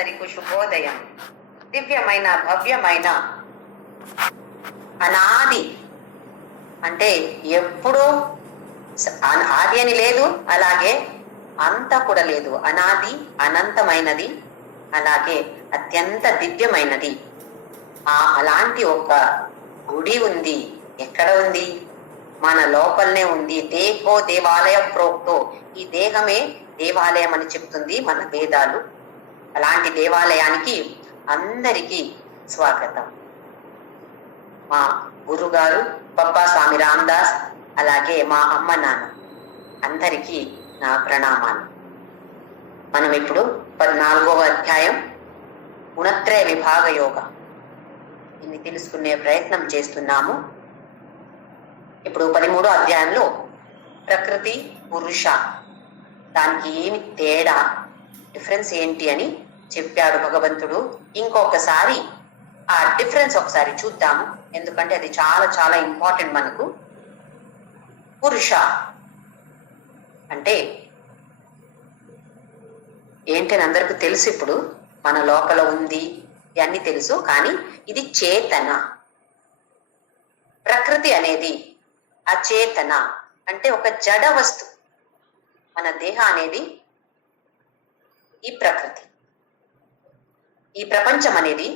అందరికీ శుభోదయం. దివ్యమైన భవ్యమైన అనాది అంటే ఎప్పుడూ ఆది అని లేదు, అలాగే అంత కూడా లేదు. అనాది అనంతమైనది, అలాగే అత్యంత దివ్యమైనది. అలాంటి ఒక గుడి ఉంది. ఎక్కడ ఉంది? మన లోపలనే ఉంది. దేహో దేవాలయ ప్రోక్తో, ఈ దేహమే దేవాలయం అని చెప్తుంది మన వేదాలు. అలాంటి దేవాలయానికి అందరికీ స్వాగతం. మా గురుగారు పబ్బా స్వామి రామదాస్, అలాగే మా అమ్మ నాన్న అందరికీ నా ప్రణామాలు. మనం ఇప్పుడు 14వ అధ్యాయం గుణత్రయ విభాగ యోగ ఇన్ని తెలుసుకునే ప్రయత్నం చేస్తున్నాము. ఇప్పుడు 13వ అధ్యాయంలో ప్రకృతి పురుష, దానికి ఏమి తేడా, డిఫరెన్స్ ఏంటి అని చెప్పాడు భగవంతుడు. ఇంకొకసారి ఆ డిఫరెన్స్ ఒకసారి చూద్దాము, ఎందుకంటే అది చాలా చాలా ఇంపార్టెంట్ మనకు. పురుష అంటే ఏంటని అందరికీ తెలుసు. ఇప్పుడు మన లోపల ఉంది ఇవన్నీ తెలుసు, కానీ ఇది చేతన. ప్రకృతి అనేది అచేతన, అంటే ఒక జడ వస్తు. మన దేహ అనేది ఈ ప్రకృతి, ఈ ప్రపంచం అనేది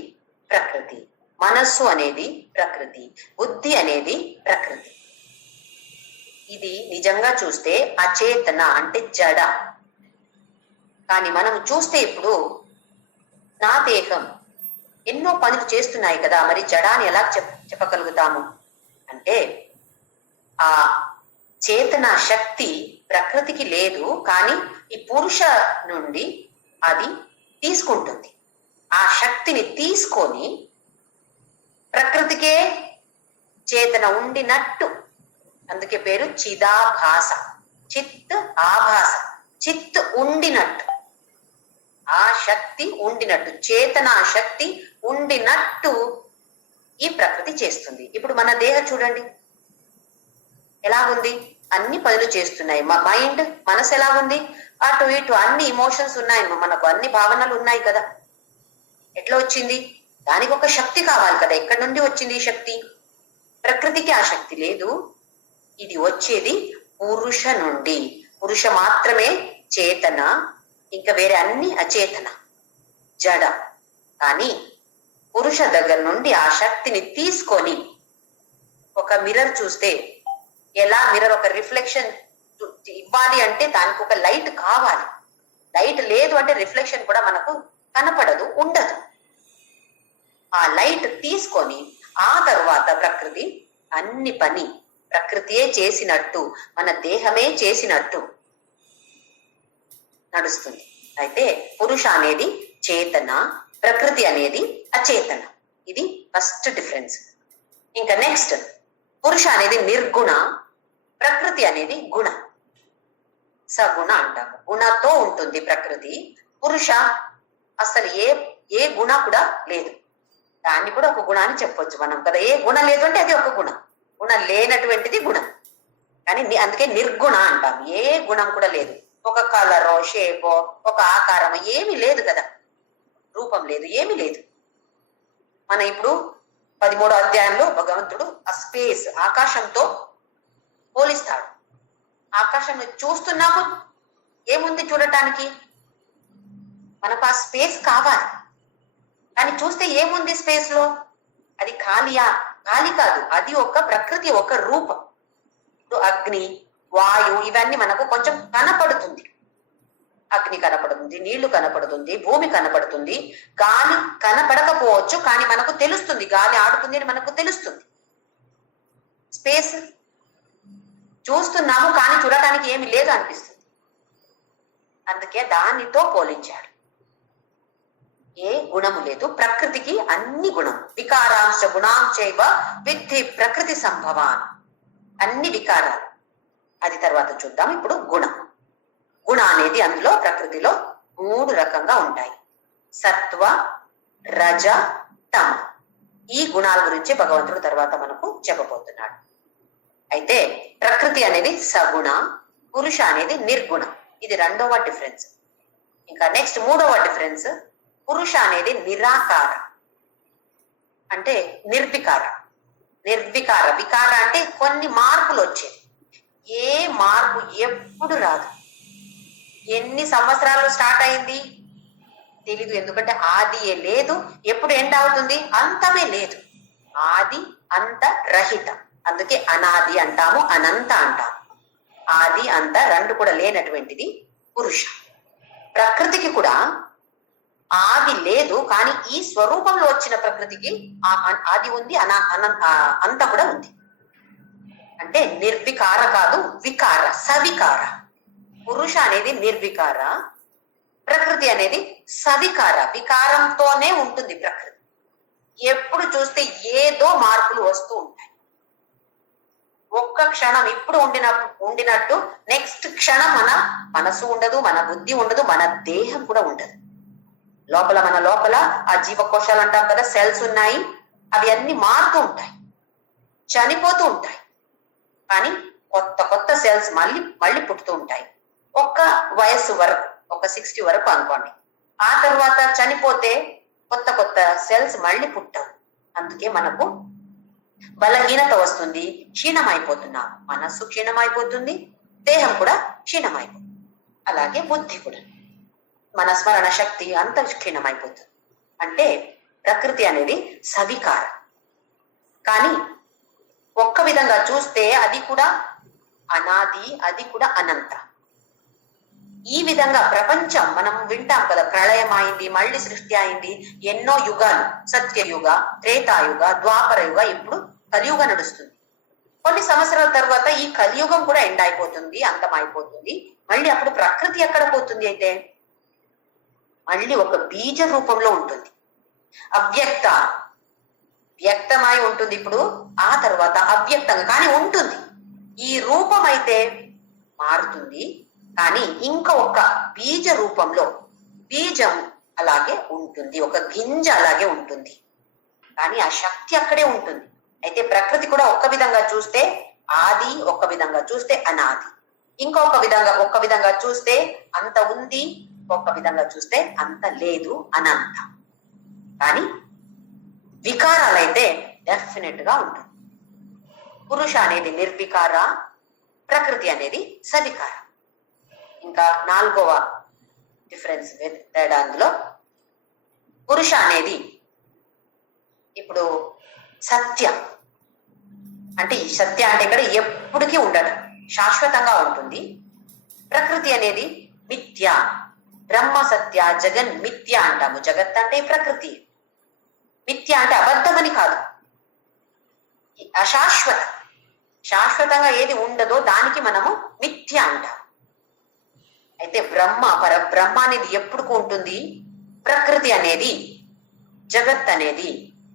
ప్రకృతి, మనస్సు అనేది ప్రకృతి, బుద్ధి అనేది ప్రకృతి. ఇది నిజంగా చూస్తే అచేతన అంటే జడ. కానీ మనం చూస్తే ఇప్పుడు నా దేహం ఎన్నో పనులు చేస్తున్నాయి కదా, మరి జడ అని ఎలా చెప్పగలుగుతాము అంటే ఆ చేతన శక్తి ప్రకృతికి లేదు, కానీ ఈ పురుష నుండి అది తీసుకుంటుంది. ఆ శక్తిని తీసుకొని ప్రకృతికే చేతన ఉండినట్టు, అందుకే పేరు చిదాభాస. చిత్ ఆభాస, చిత్ ఉండినట్టు, ఆ శక్తి ఉండినట్టు, చేతన శక్తి ఉండినట్టు ఈ ప్రకృతి చేస్తుంది. ఇప్పుడు మన దేహం చూడండి ఎలాగుంది, అన్ని పనులు చేస్తున్నాయి. మైండ్, మనసు ఎలాగుంది, అటు ఇటు అన్ని ఇమోషన్స్ ఉన్నాయి, మనకు అన్ని భావనలు ఉన్నాయి కదా. ఎట్లా వచ్చింది? దానికి ఒక శక్తి కావాలి కదా. ఎక్కడి నుండి వచ్చింది ఈ శక్తి? ప్రకృతికి ఆ శక్తి లేదు, ఇది వచ్చేది పురుష నుండి. పురుష మాత్రమే చేతన, ఇంకా వేరే అన్ని అచేతన, జడ. కానీ పురుష దగ్గర నుండి ఆ శక్తిని తీసుకొని, ఒక మిర్రర్ చూస్తే ఎలా మిర్రర్ ఒక రిఫ్లెక్షన్ ఇవ్వాలి అంటే దానికి ఒక లైట్ కావాలి. లైట్ లేదు అంటే రిఫ్లెక్షన్ కూడా మనకు కనపడదు, ఉండదు. ఆ లైట్ తీసుకొని ఆ తర్వాత ప్రకృతి అన్ని పని ప్రకృతియే చేసినట్టు, మన దేహమే చేసినట్టు నడుస్తుంది. అయితే పురుష అనేది చేతన, ప్రకృతి అనేది అచేతన. ఇది ఫస్ట్ డిఫరెన్స్. ఇంకా నెక్స్ట్, పురుష అనేది నిర్గుణ, ప్రకృతి అనేది గుణ. సగుణ అంటాము. గుణతో ఉంటుంది ప్రకృతి. పురుష అసలు ఏ గుణ కూడా లేదు. దాన్ని కూడా ఒక గుణాన్ని చెప్పొచ్చు మనం కదా. ఏ గుణం లేదు అంటే అది ఒక గుణం. గుణం లేనటువంటిది గుణం. కానీ అందుకే నిర్గుణ అంటాం. ఏ గుణం కూడా లేదు. ఒక కలరో షేపో ఒక ఆకారమో ఏమీ లేదు కదా, రూపం లేదు, ఏమీ లేదు. మన ఇప్పుడు 13వ అధ్యాయంలో భగవంతుడు ఆ స్పేస్, ఆకాశంతో పోలిస్తాడు. ఆకాశం చూస్తున్నాము, ఏముంది చూడటానికి? మనకు ఆ స్పేస్ కావాలి. కానీ చూస్తే ఏముంది స్పేస్ లో? అది ఖాళీయా? ఖాళీ కాదు, అది ఒక ప్రకృతి, ఒక రూపం. అగ్ని, వాయు ఇవన్నీ మనకు కొంచెం కనపడుతుంది. అగ్ని కనపడుతుంది, నీళ్లు కనపడుతుంది, భూమి కనపడుతుంది. గాలి కనపడకపోవచ్చు, కానీ మనకు తెలుస్తుంది. గాలి ఆడుతుంది అని మనకు తెలుస్తుంది. స్పేస్ చూస్తున్నాము, కానీ చూడటానికి ఏమి లేదు అనిపిస్తుంది. అందుకే దానితో పోలించాడు. ఏ గుణము లేదు. ప్రకృతికి అన్ని గుణం. వికారాంశ గుణాంశైవ విద్ధి ప్రకృతి సంభవాన్. అన్ని వికారాలు అది తర్వాత చూద్దాం. ఇప్పుడు గుణం. గుణ అనేది అందులో ప్రకృతిలో 3 రకంగా ఉంటాయి. సత్వ, రజ, తమ. ఈ గుణాల గురించి భగవంతుడు తర్వాత మనకు చెప్పబోతున్నాడు. అయితే ప్రకృతి అనేది సగుణ, పురుష అనేది నిర్గుణ. ఇది 2వ డిఫరెన్స్. ఇంకా నెక్స్ట్ 3వ డిఫరెన్స్, పురుష అనేది నిరాకార అంటే నిర్వికార. నిర్వికార వికార అంటే కొన్ని మార్పులు వచ్చేది. ఏ మార్పు ఎప్పుడు రాదు. ఎన్ని సంవత్సరాలు స్టార్ట్ అయింది తెలీదు, ఎందుకంటే ఆదియే లేదు. ఎప్పుడు ఎండ్ అవుతుంది? అంతమే లేదు. ఆది అంత రహిత, అందుకే అనాది అంటాము, అనంత అంటాము. ఆది అంత రెండు కూడా లేనటువంటిది పురుష. ప్రకృతికి కూడా ఆది లేదు, కానీ ఈ స్వరూపంలో వచ్చిన ప్రకృతికి ఆది ఉంది, అంత కూడా ఉంది. అంటే నిర్వికార కాదు, వికార, సవికార. పురుష అనేది నిర్వికార, ప్రకృతి అనేది సవికార. వికారంతోనే ఉంటుంది ప్రకృతి. ఎప్పుడు చూస్తే ఏదో మార్పులు వస్తూ ఉంటాయి. ఒక్క క్షణం ఇప్పుడు ఉండినట్టు నెక్స్ట్ క్షణం మన మనసు ఉండదు, మన బుద్ధి ఉండదు, మన దేహం కూడా ఉండదు. మన లోపల ఆ జీవకోశాలు అంటాం కదా, సెల్స్ ఉన్నాయి, అవి అన్ని మారుతూ ఉంటాయి, చనిపోతూ ఉంటాయి. కానీ కొత్త కొత్త సెల్స్ మళ్ళీ పుట్టుతూ ఉంటాయి. ఒక్క వయస్సు వరకు, ఒక 60 వరకు అనుకోండి. ఆ తర్వాత చనిపోతే కొత్త కొత్త సెల్స్ మళ్ళీ పుట్టవు. అందుకే మనకు బలహీనత వస్తుంది, క్షీణమైపోతున్నాం. మనస్సు క్షీణమైపోతుంది, దేహం కూడా క్షీణమైపోతుంది. అలాగే బుద్ధి కూడా, మన స్మరణ శక్తి అంత క్షీణమైపోతుంది. అంటే ప్రకృతి అనేది సవికార. కానీ ఒక్క విధంగా చూస్తే అది కూడా అనాది, అది కూడా అనంత. ఈ విధంగా ప్రపంచం మనం వింటాం కదా, ప్రళయం అయింది, మళ్ళీ సృష్టి అయింది, ఎన్నో యుగాలు, సత్యయుగ, త్రేతాయుగ, ద్వాపర యుగ, ఇప్పుడు కలియుగ నడుస్తుంది. కొన్ని సంవత్సరాల తర్వాత ఈ కలియుగం కూడా ఎండ్ అయిపోతుంది, అంతమైపోతుంది. మళ్ళీ అప్పుడు ప్రకృతి ఎక్కడ పోతుంది? అయితే మళ్ళీ ఒక బీజ రూపంలో ఉంటుంది, అవ్యక్త, వ్యక్తమై ఉంటుంది ఇప్పుడు, ఆ తర్వాత అవ్యక్తంగా కానీ ఉంటుంది. ఈ రూపం అయితే మారుతుంది, కానీ ఇంకా ఒక బీజ రూపంలో, బీజం అలాగే ఉంటుంది, ఒక గింజ అలాగే ఉంటుంది, కానీ ఆ శక్తి అక్కడే ఉంటుంది. అయితే ప్రకృతి కూడా ఒక్క విధంగా చూస్తే ఆది, ఒక్క విధంగా చూస్తే అనాది, ఒక్క విధంగా చూస్తే అంత ఉంది, ఒక్క విధంగా చూస్తే అంత లేదు, అనంత. కానీ వికారాలైతే డెఫినెట్ గా ఉంటుంది. పురుష అనేది నిర్వికార, ప్రకృతి అనేది సవికార. ఇంకా 4వ డిఫరెన్స్ తేడా అందులో, పురుష అనేది ఇప్పుడు సత్యం. అంటే ఈ సత్య అంటే ఇక్కడ ఎప్పటికీ ఉండదు, శాశ్వతంగా ఉంటుంది. ప్రకృతి అనేది మిథ్య, బ్రహ్మ సత్య, జగన్ మిథ్య అంటాము. జగత్ అంటే ప్రకృతి, మిథ్య అంటే అబద్ధమని కాదు, అశాశ్వత. శాశ్వతంగా ఏది ఉండదో దానికి మనము మిథ్య అంటాం. అయితే పరబ్రహ్మ అనేది ఎప్పుడు ఉంటుంది? ప్రకృతి అనేది, జగత్ అనేది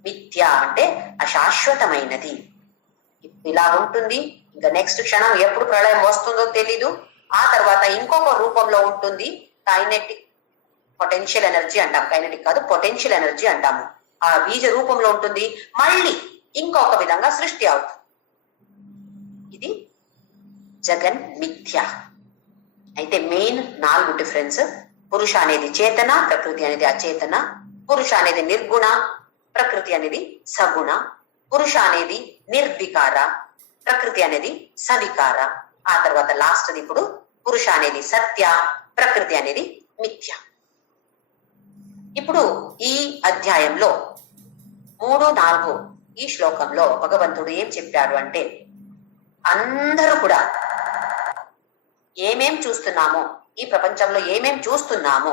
మిథ్య అంటే అశాశ్వతమైనది. ఇలా ఉంటుంది. ఇంకా నెక్స్ట్ క్షణం ఎప్పుడు ప్రళయం వస్తుందో తెలీదు. ఆ తర్వాత ఇంకొక రూపంలో ఉంటుంది, కైనెటిక్ పొటెన్షియల్ ఎనర్జీ అంటాం. కైనెటిక్ కాదు, పొటెన్షియల్ ఎనర్జీ అంటాము. ఆ బీజ రూపంలో ఉంటుంది, మళ్ళీ ఇంకొక విధంగా సృష్టి అవుతుంది. ఇది జగన్ మిథ్య. అయితే మెయిన్ 4 డిఫరెన్స్. పురుష అనేది చేతన, ప్రకృతి అనేది అచేతన. పురుష అనేది నిర్గుణ, ప్రకృతి అనేది సగుణ. పురుష అనేది నిర్వికార, ప్రకృతి అనేది సవికార. ఆ తర్వాత లాస్ట్ ఇప్పుడు పురుష అనేది సత్య, ప్రకృతి అనేది మిథ్య. ఇప్పుడు ఈ అధ్యాయంలో 3, 4 ఈ శ్లోకంలో భగవంతుడు ఏం చెప్పాడు అంటే, అందరూ కూడా ఏమేం చూస్తున్నామో, ఈ ప్రపంచంలో ఏమేం చూస్తున్నామో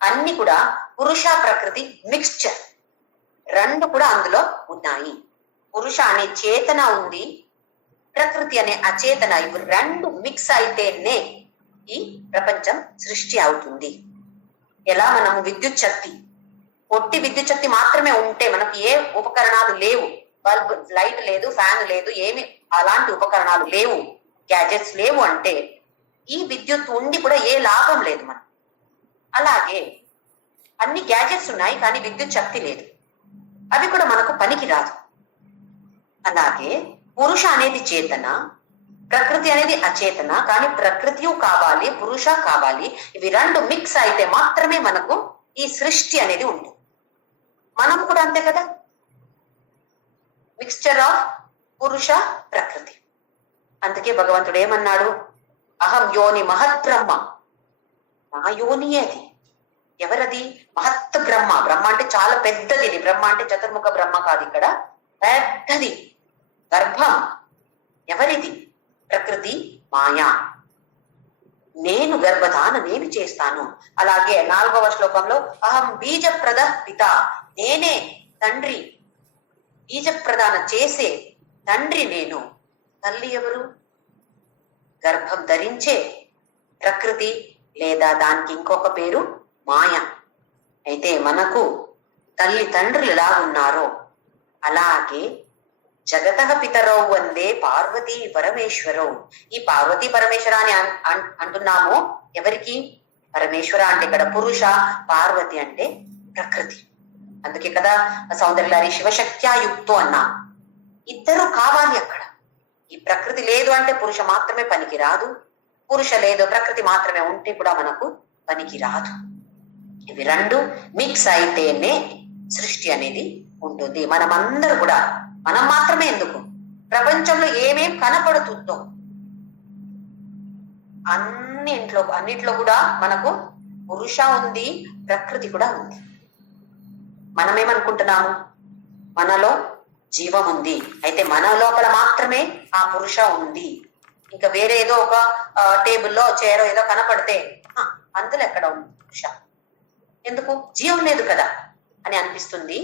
అన్ని కూడా పురుష ప్రకృతి మిక్స్చర్, రెండు కూడా అందులో ఉన్నాయి. పురుష అనే చేతన ఉంది, ప్రకృతి అనే అచేతన, ఇవి రెండు మిక్స్ అయితేనే ఈ ప్రపంచం సృష్టి అవుతుంది. ఎలా మనము విద్యుత్ శక్తి, పొట్టి విద్యుత్ శక్తి మాత్రమే ఉంటే, మనకు ఏ ఉపకరణాలు లేవు, బల్బ్, లైట్ లేదు, ఫ్యాన్ లేదు, ఏమి అలాంటి ఉపకరణాలు లేవు, గ్యాజెట్స్ లేవు అంటే ఈ విద్యుత్ ఉండి కూడా ఏ లాభం లేదు మనం. అలాగే అన్ని గ్యాజెట్స్ ఉన్నాయి కానీ విద్యుత్ శక్తి లేదు, అవి కూడా మనకు పనికి రాదు. అలాగే పురుష అనేది చేతన, ప్రకృతి అనేది అచేతన, కానీ ప్రకృతి కావాలి, పురుష కావాలి. ఇవి రెండు మిక్స్ అయితే మాత్రమే మనకు ఈ సృష్టి అనేది ఉంటుంది. మనం కూడా అంతే కదా, మిక్స్చర్ ఆఫ్ పురుష ప్రకృతి. అందుకే భగవంతుడు ఏమన్నాడు, అహం యోని మహత్ బ్రహ్మ, నా యోని అది. ఎవరది? మహత్ బ్రహ్మ. బ్రహ్మ అంటే చాలా పెద్దది. బ్రహ్మ అంటే చతుర్ముఖ బ్రహ్మ కాదు, ఇక్కడ పెద్దది గర్భం. ఎవరిది? ప్రకృతి మాయా. నేను గర్భధాన నేను చేస్తాను. అలాగే 4వ శ్లోకంలో అహం బీజ ప్రద పిత, నేనే తండ్రి, బీజ ప్రదాన చేసే తండ్రి నేను. తల్లి ఎవరు? గర్భం ధరించే ప్రకృతి, లేదా దానికి ఇంకొక పేరు మాయ. అయితే మనకు తల్లి తండ్రులు ఎలా ఉన్నారో అలాగే జగతః పితరౌ వందే పార్వతీ పరమేశ్వరౌ. ఈ పార్వతీ పరమేశ్వర అని అంటున్నాము ఎవరికి? పరమేశ్వర అంటే ఇక్కడ పురుష, పార్వతి అంటే ప్రకృతి. అందుకే కదా సౌందర్యలారి శివశక్త్యాయుక్తో అన్నా. ఇద్దరు కావాలి అక్కడ. ఈ ప్రకృతి లేదు అంటే పురుష మాత్రమే పనికి రాదు, పురుష లేదు ప్రకృతి మాత్రమే ఉంటే కూడా మనకు పనికి రాదు. ఇవి రెండు మిక్స్ అయితేనే సృష్టి అనేది ఉంటుంది. మనమందరూ కూడా, మనం మాత్రమే ఎందుకు, ప్రపంచంలో ఏమేం కనపడుతుందో అన్నిట్లో కూడా మనకు పురుష ఉంది, ప్రకృతి కూడా ఉంది. మనమేమనుకుంటున్నాము, మనలో జీవం ఉంది, అయితే మన లోపల మాత్రమే ఆ పురుష ఉంది. ఇంకా వేరే ఏదో ఒక టేబుల్లో చైరో ఏదో కనపడితే అందులో ఎక్కడ ఉంది పురుష, ఎందుకు జీవం లేదు కదా అని అనిపిస్తుంది.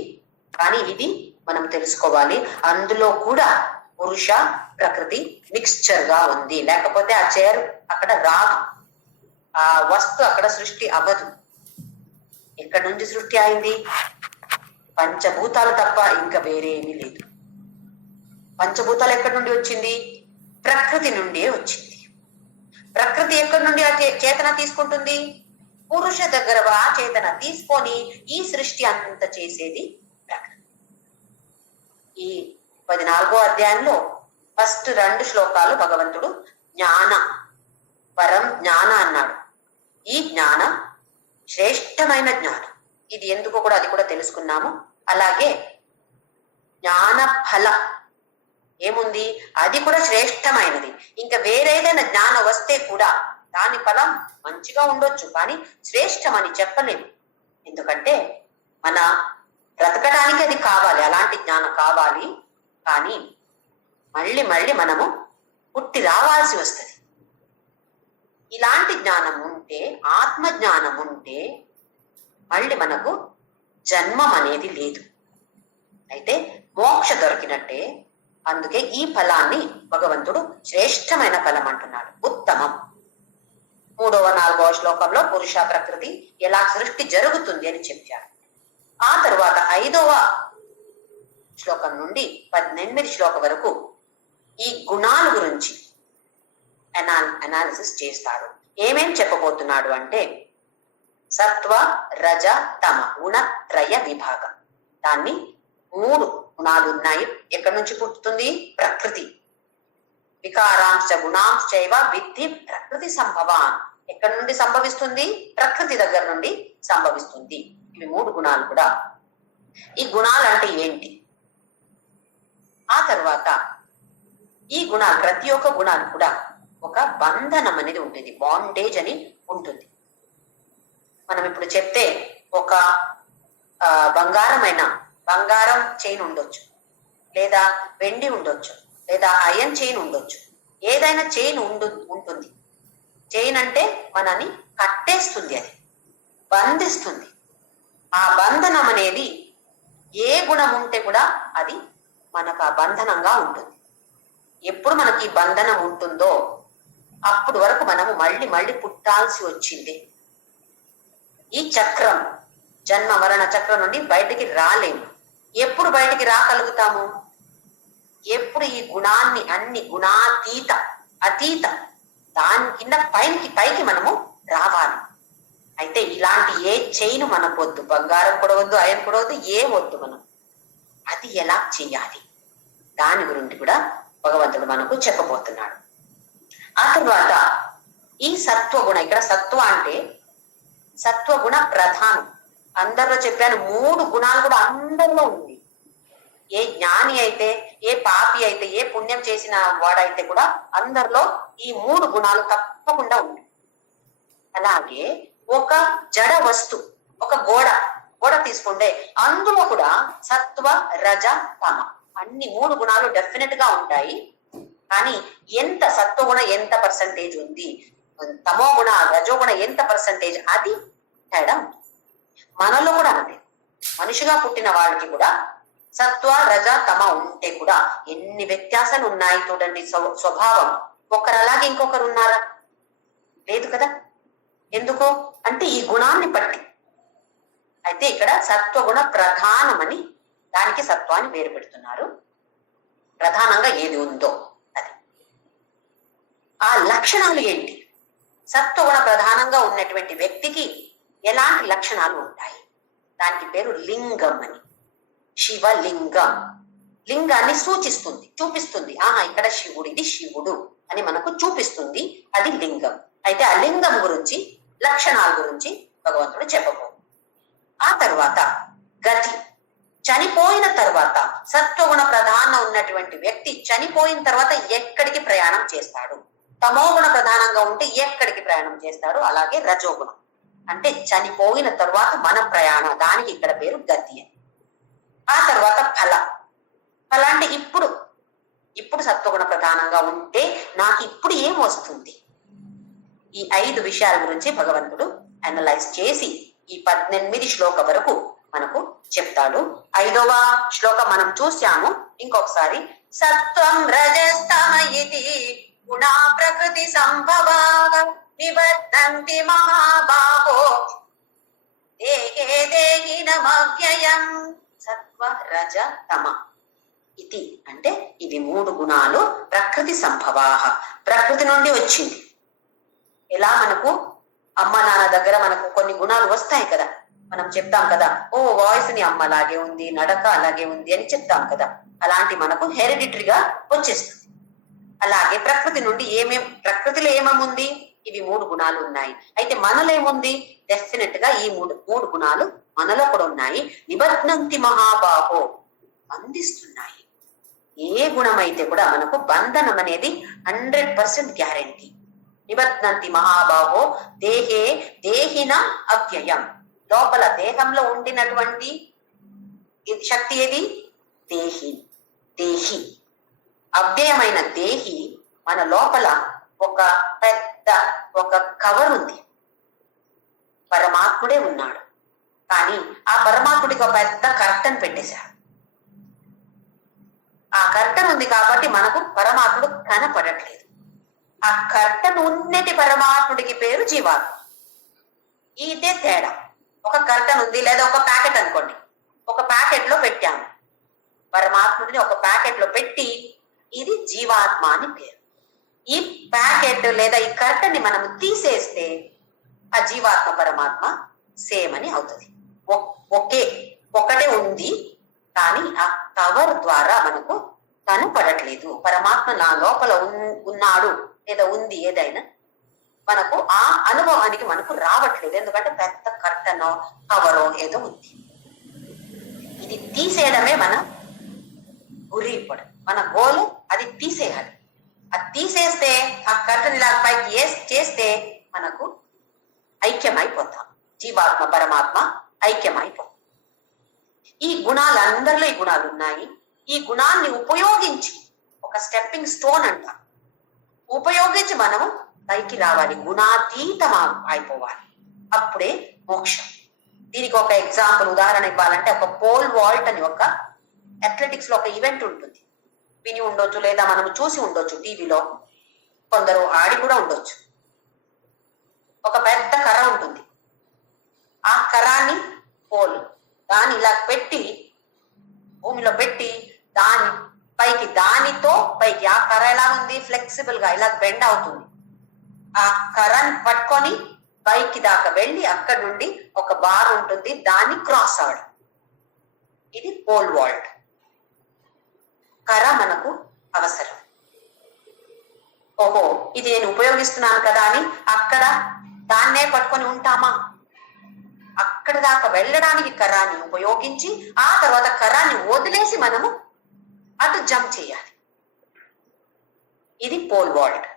కానీ ఇది మనం తెలుసుకోవాలి, అందులో కూడా పురుష ప్రకృతి మిక్స్చర్ గా ఉంది. లేకపోతే ఆ చైర్ అక్కడ రాదు, ఆ వస్తు అక్కడ సృష్టి అవ్వదు. ఎక్కడి నుంచి సృష్టి అయింది? పంచభూతాలు తప్ప ఇంకా వేరేమీ లేదు. పంచభూతాలు ఎక్కడి నుండి వచ్చింది? ప్రకృతి నుండే వచ్చింది. ప్రకృతి ఎక్కడి నుండి ఆ చేతన తీసుకుంటుంది? పురుష దగ్గర ఆ చేతన తీసుకొని ఈ సృష్టి అంత చేసేది ప్రకృతి. ఈ 14వ అధ్యాయంలో ఫస్ట్ 2 శ్లోకాలు భగవంతుడు జ్ఞాన పరం జ్ఞాన అన్నాడు. ఈ జ్ఞానం శ్రేష్టమైన జ్ఞానం. ఇది ఎందుకు కూడా అది కూడా తెలుసుకున్నాము. అలాగే జ్ఞాన ఫల ఏముంది, అది కూడా శ్రేష్టమైనది. ఇంకా వేరేదైనా జ్ఞానం వస్తే కూడా దాని ఫలం మంచిగా ఉండొచ్చు, కానీ శ్రేష్టమని చెప్పలేము. ఎందుకంటే మన బ్రతకడానికి అది కావాలి, అలాంటి జ్ఞానం కావాలి. కానీ మళ్ళీ మళ్ళీ మనము పుట్టి రావాల్సి వస్తుంది. ఇలాంటి జ్ఞానం ఉంటే, ఆత్మ జ్ఞానం ఉంటే మళ్ళీ మనకు జన్మం అనేది లేదు, అయితే మోక్ష దొరికినట్టే. అందుకే ఈ ఫలాన్ని భగవంతుడు శ్రేష్టమైన ఫలం అంటున్నాడు, ఉత్తమం. 3వ 4వ శ్లోకంలో పురుష ప్రకృతి ఎలా సృష్టి జరుగుతుంది అని చెప్పారు. ఆ తరువాత 5వ శ్లోకం నుండి 18 శ్లోకం వరకు ఈ గుణాల గురించి అనాలిసిస్ చేస్తాడు. ఏమేం చెప్పబోతున్నాడు అంటే సత్వ రజ తమ గుణత్రయ విభాగం. దాన్ని 3 గుణాలు ఉన్నాయి. ఎక్కడి నుంచి పుట్టుతుంది? ప్రకృతి. వికారాంశ గుణాంశైవ విద్ధి ప్రకృతి సంభవాన్. ఎక్కడి నుండి సంభవిస్తుంది? ప్రకృతి దగ్గర నుండి సంభవిస్తుంది. ఇవి 3 గుణాలు కూడా. ఈ గుణాలు అంటే ఏంటి? ఆ తర్వాత ఈ గుణాలు, ప్రతి ఒక్క గుణాలు కూడా ఒక బంధనం అనేది ఉంటుంది, బాండేజ్ అని ఉంటుంది. మనం ఇప్పుడు చెప్తే ఒక బంగారం చైన్ ఉండొచ్చు, లేదా వెండి ఉండొచ్చు, లేదా ఐరన్ చైన్ ఉండొచ్చు. ఏదైనా చైన్ ఉంటుంది. చైన్ అంటే మనని కట్టేస్తుంది, అది బంధిస్తుంది. ఆ బంధనం అనేది ఏ గుణం ఉంటే కూడా అది మనకు ఆ బంధనంగా ఉంటుంది. ఎప్పుడు మనకి ఈ బంధనం ఉంటుందో అప్పుడు వరకు మనము మళ్ళీ మళ్ళీ పుట్టాల్సి వచ్చింది. ఈ చక్రం, జన్మ మరణ చక్రం నుండి బయటికి రాలేము. ఎప్పుడు బయటికి రాగలుగుతాము? ఎప్పుడు ఈ గుణాన్ని, అన్ని అతీత దాని కింద పైకి మనము రావాలి. అయితే ఇలాంటి ఏ చైన్ మనకు వద్దు, బంగారం కూడా వద్దు, ఐరన్ కూడా వద్దు, ఏం వద్దు. మనం అది ఎలా చేయాలి దాని గురించి కూడా భగవంతుడు మనకు చెప్పబోతున్నాడు. ఆ తర్వాత ఈ సత్వగుణ, ఇక్కడ సత్వ అంటే సత్వగుణ ప్రధానం. అందరిలో చెప్పాను, 3 గుణాలు కూడా అందరిలో ఉంది. ఏ జ్ఞాని అయితే, ఏ పాపి అయితే, ఏ పుణ్యం చేసిన వాడైతే కూడా అందరిలో ఈ 3 గుణాలు తప్పకుండా ఉన్నాయి. అలాగే ఒక జడ వస్తు, ఒక గోడ తీసుకుంటే అందులో కూడా సత్వ రజ తమ అన్ని 3 గుణాలు డెఫినెట్ గా ఉంటాయి. కానీ ఎంత సత్వగుణ ఎంత పర్సంటేజ్ ఉంది, తమో గుణ రజోగుణ ఎంత పర్సంటేజ్, అది తేడా ఉంటుంది. మనలో కూడా అంతే, మనిషిగా పుట్టిన వాళ్ళకి కూడా సత్వ రజ తమ ఉంటే కూడా ఎన్ని వ్యత్యాసాలు ఉన్నాయి చూడండి. స్వభావం ఒకరు అలాగే ఇంకొకరు ఉన్నారా? లేదు కదా. ఎందుకు అంటే ఈ గుణాన్ని బట్టి. అయితే ఇక్కడ సత్వగుణ ప్రధానమని దానికి సత్వాన్ని వేరు పెడుతున్నారు. ప్రధానంగా ఏది ఉందో అది. ఆ లక్షణాలు ఏంటి? సత్వగుణ ప్రధానంగా ఉన్నటువంటి వ్యక్తికి ఎలాంటి లక్షణాలు ఉంటాయి? దానికి పేరు లింగం అని. శివలింగం లింగాన్ని సూచిస్తుంది, చూపిస్తుంది. ఇక్కడ శివుడు, ఇది శివుడు అని మనకు చూపిస్తుంది. అది లింగం. అయితే ఆ లింగం గురించి, లక్షణాల గురించి భగవంతుడు చెప్పబోదు. ఆ తర్వాత గతి. చనిపోయిన తర్వాత సత్వగుణ ప్రధాన ఉన్నటువంటి వ్యక్తి చనిపోయిన తర్వాత ఎక్కడికి ప్రయాణం చేస్తాడు? తమోగుణ ప్రధానంగా ఉంటే ఎక్కడికి ప్రయాణం చేస్తాడు? అలాగే రజోగుణం అంటే చనిపోయిన తర్వాత మన ప్రయాణం, దానికి ఇక్కడ పేరు గతి అని. ఆ తర్వాత ఫల అంటే ఇప్పుడు సత్వగుణ ప్రధానంగా ఉంటే నాకు ఇప్పుడు ఏం వస్తుంది? ఈ 5 విషయాల గురించి భగవంతుడు అనలైజ్ చేసి ఈ 18 శ్లోక వరకు మనకు చెప్తాడు. 5వ శ్లోకం మనం చూసాము. ఇంకొకసారి సత్వం రజస్తమ ఇతి గుణా ప్రకృతి సంభవా నివర్తంతి మహాబాహో దేహే దేహినమవ్యయం. సత్వ రజ తమ ఇది అంటే ఇవి 3 గుణాలు ప్రకృతి సంభవాహ, ప్రకృతి నుండి వచ్చింది. ఎలా మనకు అమ్మ నాన్న దగ్గర మనకు కొన్ని గుణాలు వస్తాయి కదా, మనం చెప్తాం కదా, ఓ వాయిస్ ని అమ్మ అలాగే ఉంది, నడక అలాగే ఉంది అని చెప్తాం కదా. అలాంటి మనకు హెరిడిటరీగా వచ్చేస్తుంది. అలాగే ప్రకృతి నుండి ప్రకృతిలో ఏమేముంది? ఇవి 3 గుణాలు ఉన్నాయి. అయితే మనలో ఏముంది? డెఫినెట్ గా ఈ 3 గుణాలు మనలో కూడా ఉన్నాయి. నిబధ్నంతి మహాబాహో బంధిస్తున్నాయి. ఏ గుణం అయితే కూడా మనకు బంధనం అనేది 100% గ్యారెంటీ. నిబధ్నంతి మహాబాహో దేహే దేహిన అవ్యయం. లోపల దేహంలో ఉండినటువంటి శక్తి ఏది? దేహి. అవ్యయమైన దేహి మన లోపల ఒక పెద్ద కవర్ ఉంది. పరమాత్ముడే ఉన్నాడు, కానీ ఆ పరమాత్ముడికి ఒక పెద్ద కర్టన్ పెట్టేశాడు. ఆ కర్టన్ ఉంది కాబట్టి మనకు పరమాత్ముడు కనపడట్లేదు. ఆ కర్టన్ ఉన్నటి పరమాత్ముడికి పేరు జీవాత్మ. ఇదే తేడా. ఒక కర్టన్ ఉంది, లేదా ఒక ప్యాకెట్ అనుకోండి, ఒక ప్యాకెట్ లో పెట్టాము పరమాత్ముడిని, ఒక ప్యాకెట్ లో పెట్టి ఇది జీవాత్మ అని పేరు. ఈ ప్యాకెట్ లేదా ఈ కర్టన్ ని మనం తీసేస్తే ఆ జీవాత్మ పరమాత్మ సేమ్ అని అవుతుంది. ఒకటే ఉంది, కానీ ఆ కవర్ ద్వారా మనకు కనపడట్లేదు. పరమాత్మ నా లోపల ఉన్నాడు లేదా ఉంది ఏదైనా మనకు ఆ అనుభవానికి మనకు రావట్లేదు. ఎందుకంటే పెద్ద కర్టనో కవరో ఏదో ఉంది. ఇది తీసేయడమే మన గురి. ఇప్పుడు మన గోలు అది తీసేయాలి. అది తీసేస్తే ఆ కర్టన్ ఇలా పైకి చేస్తే మనకు ఐక్యమైపోతాం. జీవాత్మ పరమాత్మ ఐక్యమైపోతాం. ఈ గుణాలు అందరిలో ఈ గుణాలు ఉన్నాయి. ఈ గుణాన్ని ఉపయోగించి ఒక స్టెప్పింగ్ స్టోన్ అంట ఉపయోగించి మనము పైకి రావాలి, గుణాతీతం అయిపోవాలి. అప్పుడే మోక్షం. దీనికి ఒక ఎగ్జాంపుల్, ఉదాహరణ ఇవ్వాలంటే ఒక పోల్ వాల్ట్ అని ఒక అథ్లెటిక్స్ లో ఒక ఈవెంట్ ఉంటుంది. విని ఉండొచ్చు లేదా మనం చూసి ఉండొచ్చు టీవీలో, కొందరు ఆడి కూడా ఉండొచ్చు. ఒక పెద్ద కర్ర ఉంటుంది. ఆ కర్రాన్ని పోల్ దాన్ని ఇలా పెట్టి భూమిలో పెట్టి దానితో పైకి ఆ కర్ర ఎలా ఉంది? ఫ్లెక్సిబుల్ గా ఇలా బెండ్ అవుతుంది. ఆ కర్రని పట్టుకొని పైకి దాకా వెళ్ళి అక్కడ నుండి ఒక బార్ ఉంటుంది, దాన్ని క్రాస్ అవడం. ఇది పోల్ వాల్ట్. కర్ర మనకు అవసరం. ఓహో ఇది నేను ఉపయోగిస్తున్నాను కదా అని అక్కడ దాన్నే పట్టుకొని ఉంటామా? అక్కడి దాకా వెళ్ళడానికి కరాన్ని ఉపయోగించి ఆ తర్వాత కరాన్ని వదిలేసి మనము అటు జంప్ చేయాలి. ఇది పోల్ వాల్ట్.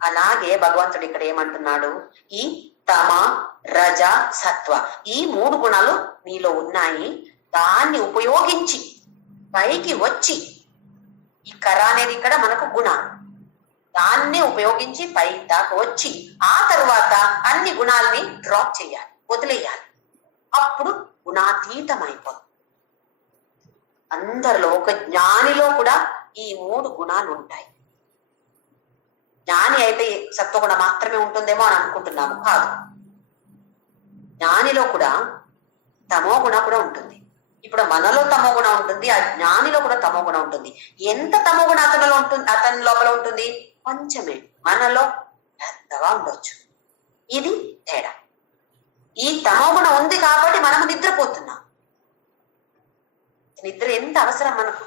అలాగే భగవంతుడు ఇక్కడ ఏమంటున్నాడు, ఈ తమ రజ సత్వ ఈ 3 గుణాలు నీలో ఉన్నాయి, దాన్ని ఉపయోగించి పైకి వచ్చి, ఈ కర అనేది ఇక్కడ మనకు గుణాలు, దాన్ని ఉపయోగించి పై దాకా వచ్చి ఆ తర్వాత అన్ని గుణాలని డ్రాప్ చేయాలి, వదిలేయాలి. అప్పుడు గుణాతీతం అయిపోతుంది. అందరిలో ఒక జ్ఞానిలో కూడా ఈ 3 గుణాలు ఉంటాయి. జ్ఞాని అయితే సత్వగుణ మాత్రమే ఉంటుందేమో అని అనుకుంటున్నాము, కాదు. జ్ఞానిలో కూడా తమో గుణ కూడా ఉంటుంది. ఇప్పుడు మనలో తమో గుణ ఉంటుంది, ఆ జ్ఞానిలో కూడా తమో గుణ ఉంటుంది. ఎంత తమో గుణ అతనిలో ఉంటుంది, అతని లోపల ఉంటుంది? కొంచెమే. మనలో పెద్దగా ఉండొచ్చు. ఇది తేడా. ఈ తమో గుణం ఉంది కాబట్టి మనము నిద్రపోతున్నాం. నిద్ర ఎంత అవసరం మనకు?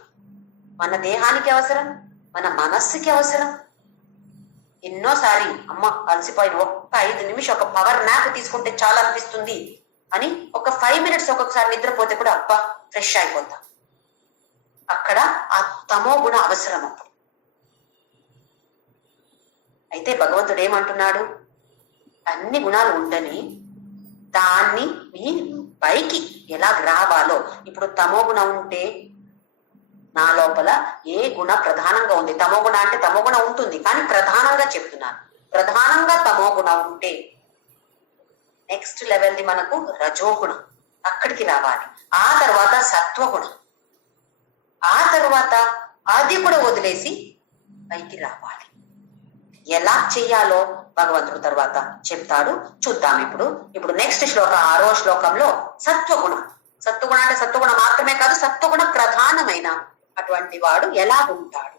మన దేహానికి అవసరం, మన మనస్సుకి అవసరం. ఎన్నోసారి అమ్మ అలసిపోయిన ఒక్క 5 నిమిషం ఒక పవర్ న్యాప్ తీసుకుంటే చాలా అనిపిస్తుంది అని ఒక 5 మినిట్స్ ఒక్కొక్కసారి నిద్రపోతే కూడా అబ్బా ఫ్రెష్ అయిపోతాం. అక్కడ ఆ తమో గుణ అవసరం. అప్పుడు అయితే భగవంతుడు ఏమంటున్నాడు, అన్ని గుణాలు ఉండని దాన్ని మీ పైకి ఎలా రావాలో. ఇప్పుడు తమో గుణం ఉంటే నా లోపల ఏ గుణ ప్రధానంగా ఉంది? తమో గుణ అంటే తమో గుణ ఉంటుంది, కానీ ప్రధానంగా చెప్తున్నాను. ప్రధానంగా తమో గుణం ఉంటే నెక్స్ట్ లెవెల్ది మనకు రజోగుణం, అక్కడికి రావాలి. ఆ తర్వాత సత్వగుణం, ఆ తర్వాత అది కూడా వదిలేసి పైకి రావాలి. ఎలా చెయ్యాలో భగవంతుడు తర్వాత చెప్తాడు, చూద్దాం. ఇప్పుడు నెక్స్ట్ శ్లోక 6వ శ్లోకంలో సత్వగుణం. సత్వగుణ అంటే సత్వగుణ మాత్రమే కాదు, సత్వగుణ ప్రధానమైన అటువంటి వాడు ఎలా ఉంటాడు?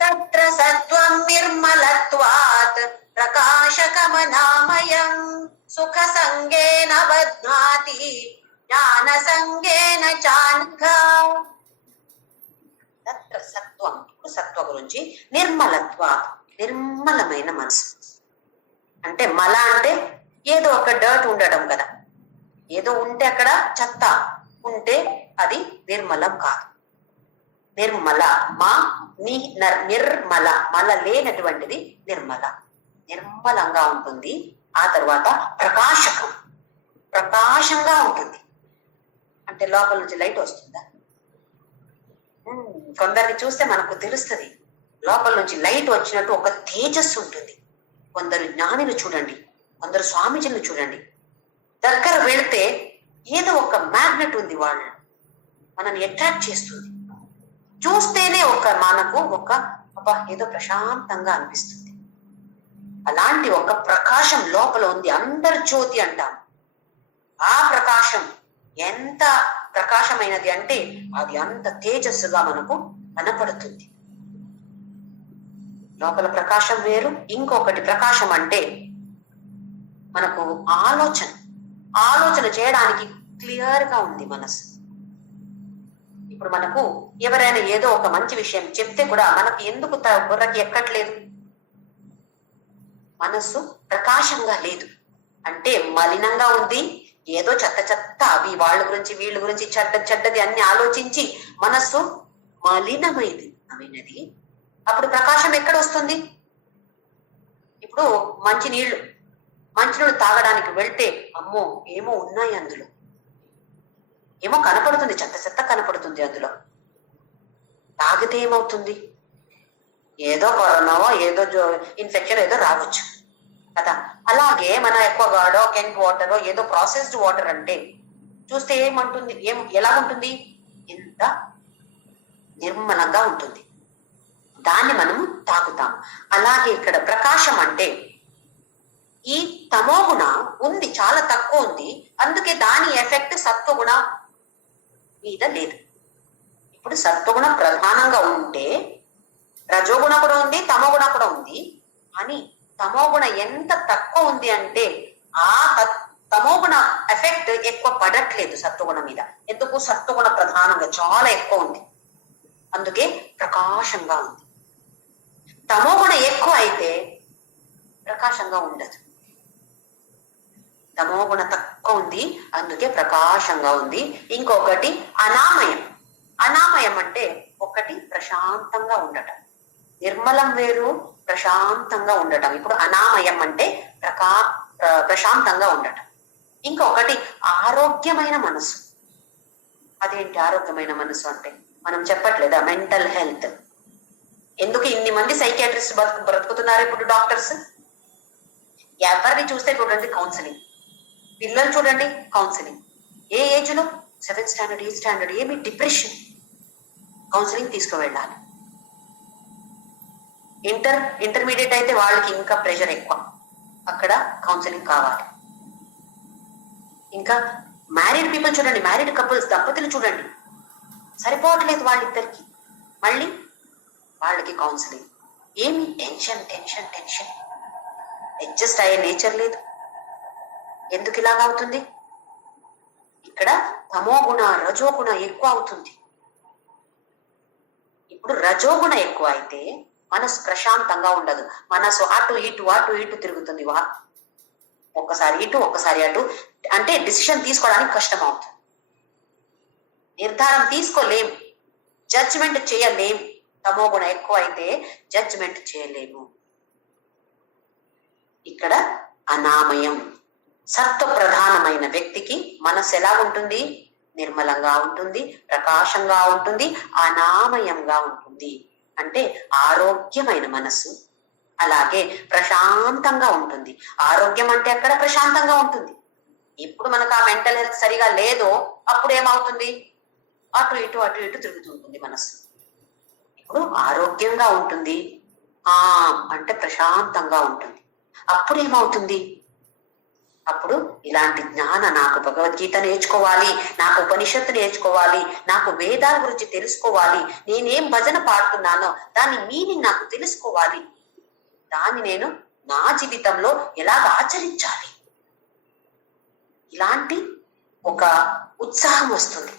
తత్ర సత్వం నిర్మలత్వాత్ ప్రకాశకమనామయం సుఖ సంగేన బధ్నాతి జ్ఞాన సంగేన చానఘ. తత్ర సత్వం, సత్వ గురించి. నిర్మలత్వాత్ నిర్మలమైన మనసు అంటే, మల అంటే ఏదో ఒక డర్ట్ ఉండడం కదా. ఏదో ఉంటే అక్కడ చెత్త ఉంటే అది నిర్మలం కాదు. నిర్మల మా నిర్మల, మల లేనటువంటిది నిర్మల, నిర్మలంగా ఉంటుంది. ఆ తర్వాత ప్రకాశకం, ప్రకాశంగా ఉంటుంది. అంటే లోపల నుంచి లైట్ వస్తుందా? కొందరిని చూస్తే మనకు తెలుస్తుంది, లోపల నుంచి లైట్ వచ్చినట్టు ఒక తేజస్సు ఉంటుంది. కొందరు జ్ఞానిని చూడండి, కొందరు స్వామీజీని చూడండి, దగ్గర వెళితే ఏదో ఒక మ్యాగ్నెట్ ఉంది, వాళ్ళు మనల్ని అట్రాక్ట్ చేస్తుంది. చూస్తేనే మనకు అబ్బా ఏదో ప్రశాంతంగా అనిపిస్తుంది. అలాంటి ఒక ప్రకాశం లోపల ఉంది. అంతర్జ్యోతి అంటాం. ఆ ప్రకాశం ఎంత ప్రకాశమైనది అంటే అది అంత తేజస్సుగా మనకు కనపడుతుంది. లోపల ప్రకాశం వేరు. ఇంకొకటి ప్రకాశం అంటే మనకు ఆలోచన చేయడానికి క్లియర్ గా ఉంది మనసు. ఇప్పుడు మనకు ఎవరైనా ఏదో ఒక మంచి విషయం చెప్తే కూడా మనకు ఎందుకు బుర్రకి ఎక్కట్లేదు? మనస్సు ప్రకాశంగా లేదు అంటే మలినంగా ఉంది. ఏదో చెత్త అవి వాళ్ళ గురించి వీళ్ళ గురించి చెడ్డది అన్ని ఆలోచించి మనస్సు మలినమైనది. అప్పుడు ప్రకాశం ఎక్కడ వస్తుంది? ఇప్పుడు మంచినీళ్లు తాగడానికి వెళ్తే అమ్మో ఏమో ఉన్నాయి, అందులో ఏమో కనపడుతుంది, చెత్త కనపడుతుంది. అందులో తాగితే ఏమవుతుంది? ఏదో కరోనావో ఏదో ఇన్ఫెక్షన్ ఏదో రావచ్చు కదా. అలాగే మన ఎక్వాగార్డో కెంట్ వాటరో ఏదో ప్రాసెస్డ్ వాటర్ అంటే చూస్తే ఏమంటుంది? ఎలా ఉంటుంది? ఎంత నిర్మలంగా ఉంటుంది. దాన్ని మనము తాగుతాం. అలాగే ఇక్కడ ప్రకాశం అంటే ఈ తమోగుణ ఉంది, చాలా తక్కువ ఉంది. అందుకే దాని ఎఫెక్ట్ సత్వగుణ మీద లేదు. ఇప్పుడు సత్వగుణ ప్రధానంగా ఉంటే రజోగుణ కూడా ఉంది, తమోగుణ కూడా ఉంది. అని తమోగుణ ఎంత తక్కువ ఉంది అంటే ఆ తమోగుణ ఎఫెక్ట్ ఎక్కువ పడట్లేదు సత్వగుణ మీద. ఎందుకు? సత్వగుణ ప్రధానంగా చాలా ఎక్కువ ఉంది, అందుకే ప్రకాశంగా ఉంది. తమోగుణ ఎక్కువ అయితే ప్రకాశంగా ఉండదు. తమో గుణ తక్కువ ఉంది, అందుకే ప్రకాశంగా ఉంది. ఇంకొకటి అనామయం. అనామయం అంటే ఒకటి ప్రశాంతంగా ఉండటం. నిర్మలం వేరు, ప్రశాంతంగా ఉండటం. ఇప్పుడు అనామయం అంటే ప్రశాంతంగా ఉండటం. ఇంకొకటి ఆరోగ్యమైన మనసు. అదేంటి ఆరోగ్యమైన మనసు అంటే? మనం చెప్పట్లేదా మెంటల్ హెల్త్? ఎందుకు ఇన్ని మంది సైకియాట్రిస్ట్ బ్రతుకుతున్నారు ఇప్పుడు? డాక్టర్స్ ఎవరిని చూస్తే చూడండి కౌన్సిలింగ్, పిల్లలు చూడండి కౌన్సిలింగ్. ఏ ఏజ్ లో? 7th standard, 8th standard. ఏమి డిప్రెషన్, కౌన్సిలింగ్ తీసుకువెళ్ళాలి. ఇంటర్మీడియట్ అయితే వాళ్ళకి ఇంకా ప్రెషర్ ఎక్కువ, అక్కడ కౌన్సిలింగ్ కావాలి. ఇంకా మ్యారీడ్ పీపుల్ చూడండి, మ్యారీడ్ కపుల్స్, దంపతులు చూడండి, సరిపోవట్లేదు వాళ్ళిద్దరికి, మళ్ళీ వాళ్ళకి కౌన్సిలింగ్. ఏమి టెన్షన్ టెన్షన్ టెన్షన్, అడ్జస్ట్ అయ్యే నేచర్ లేదు. ఎందుకు ఇలాగ అవుతుంది? ఇక్కడ తమోగుణ రజోగుణ ఎక్కువ అవుతుంది. ఇప్పుడు రజోగుణ ఎక్కువ అయితే మనసు ప్రశాంతంగా ఉండదు. మనసు అటు ఇటు తిరుగుతుంది. ఒక్కసారి ఇటు ఒక్కసారి అటు, అంటే డిసిషన్ తీసుకోవడానికి కష్టం అవుతుంది. నిర్ధారం తీసుకోలేం, జడ్జిమెంట్ చేయలేం. తమోగుణ ఎక్కువ అయితే జడ్జిమెంట్ చేయలేము. ఇక్కడ అనామయం. సత్వ ప్రధానమైన వ్యక్తికి మనసు ఎలా ఉంటుంది? నిర్మలంగా ఉంటుంది, ప్రకాశంగా ఉంటుంది, అనామయంగా ఉంటుంది. అంటే ఆరోగ్యమైన మనసు, అలాగే ప్రశాంతంగా ఉంటుంది. ఆరోగ్యం అంటే అక్కడ ప్రశాంతంగా ఉంటుంది. ఇప్పుడు మనకు ఆ మెంటల్ హెల్త్ సరిగా లేదో అప్పుడు ఏమవుతుంది? అటు ఇటు తిరుగుతూ ఉంటుంది మనసు. ఇప్పుడు ఆరోగ్యంగా ఉంటుంది, అంటే ప్రశాంతంగా ఉంటుంది. అప్పుడు ఏమవుతుంది? అప్పుడు ఇలాంటి జ్ఞాన, నాకు భగవద్గీత నేర్చుకోవాలి, నాకు ఉపనిషత్తు నేర్చుకోవాలి, నాకు వేదాల గురించి తెలుసుకోవాలి, నేనేం భజన పాడుతున్నానో దాని మీనింగ్ నాకు తెలుసుకోవాలి, దాన్ని నేను నా జీవితంలో ఎలాగ ఆచరించాలి, ఇలాంటి ఒక ఉత్సాహం వస్తుంది.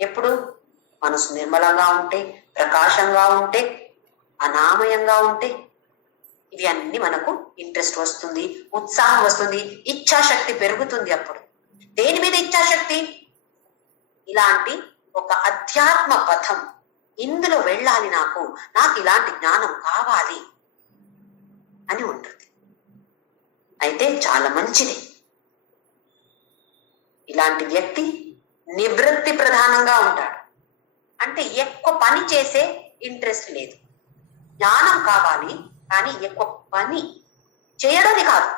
ఎప్పుడు మనసు నిర్మలంగా ఉంటే, ప్రకాశంగా ఉంటే, అనామయంగా ఉంటే ఇవి అన్ని మనకు ఇంట్రెస్ట్ వస్తుంది, ఉత్సాహం వస్తుంది, ఇచ్ఛాశక్తి పెరుగుతుంది. అప్పుడు దేని మీద ఇచ్ఛాశక్తి? ఇలాంటి ఒక అధ్యాత్మ పథం, ఇందులో వెళ్ళాలి, నాకు ఇలాంటి జ్ఞానం కావాలి అని ఉంటుంది. అయితే చాలా మంచిది. ఇలాంటి వ్యక్తి నివృత్తి ప్రధానంగా ఉంటాడు. అంటే ఎక్కువ పని చేసే ఇంట్రెస్ట్ లేదు. జ్ఞానం కావాలి కానీ ఎక్కువ పని చేయడానికి కాదు,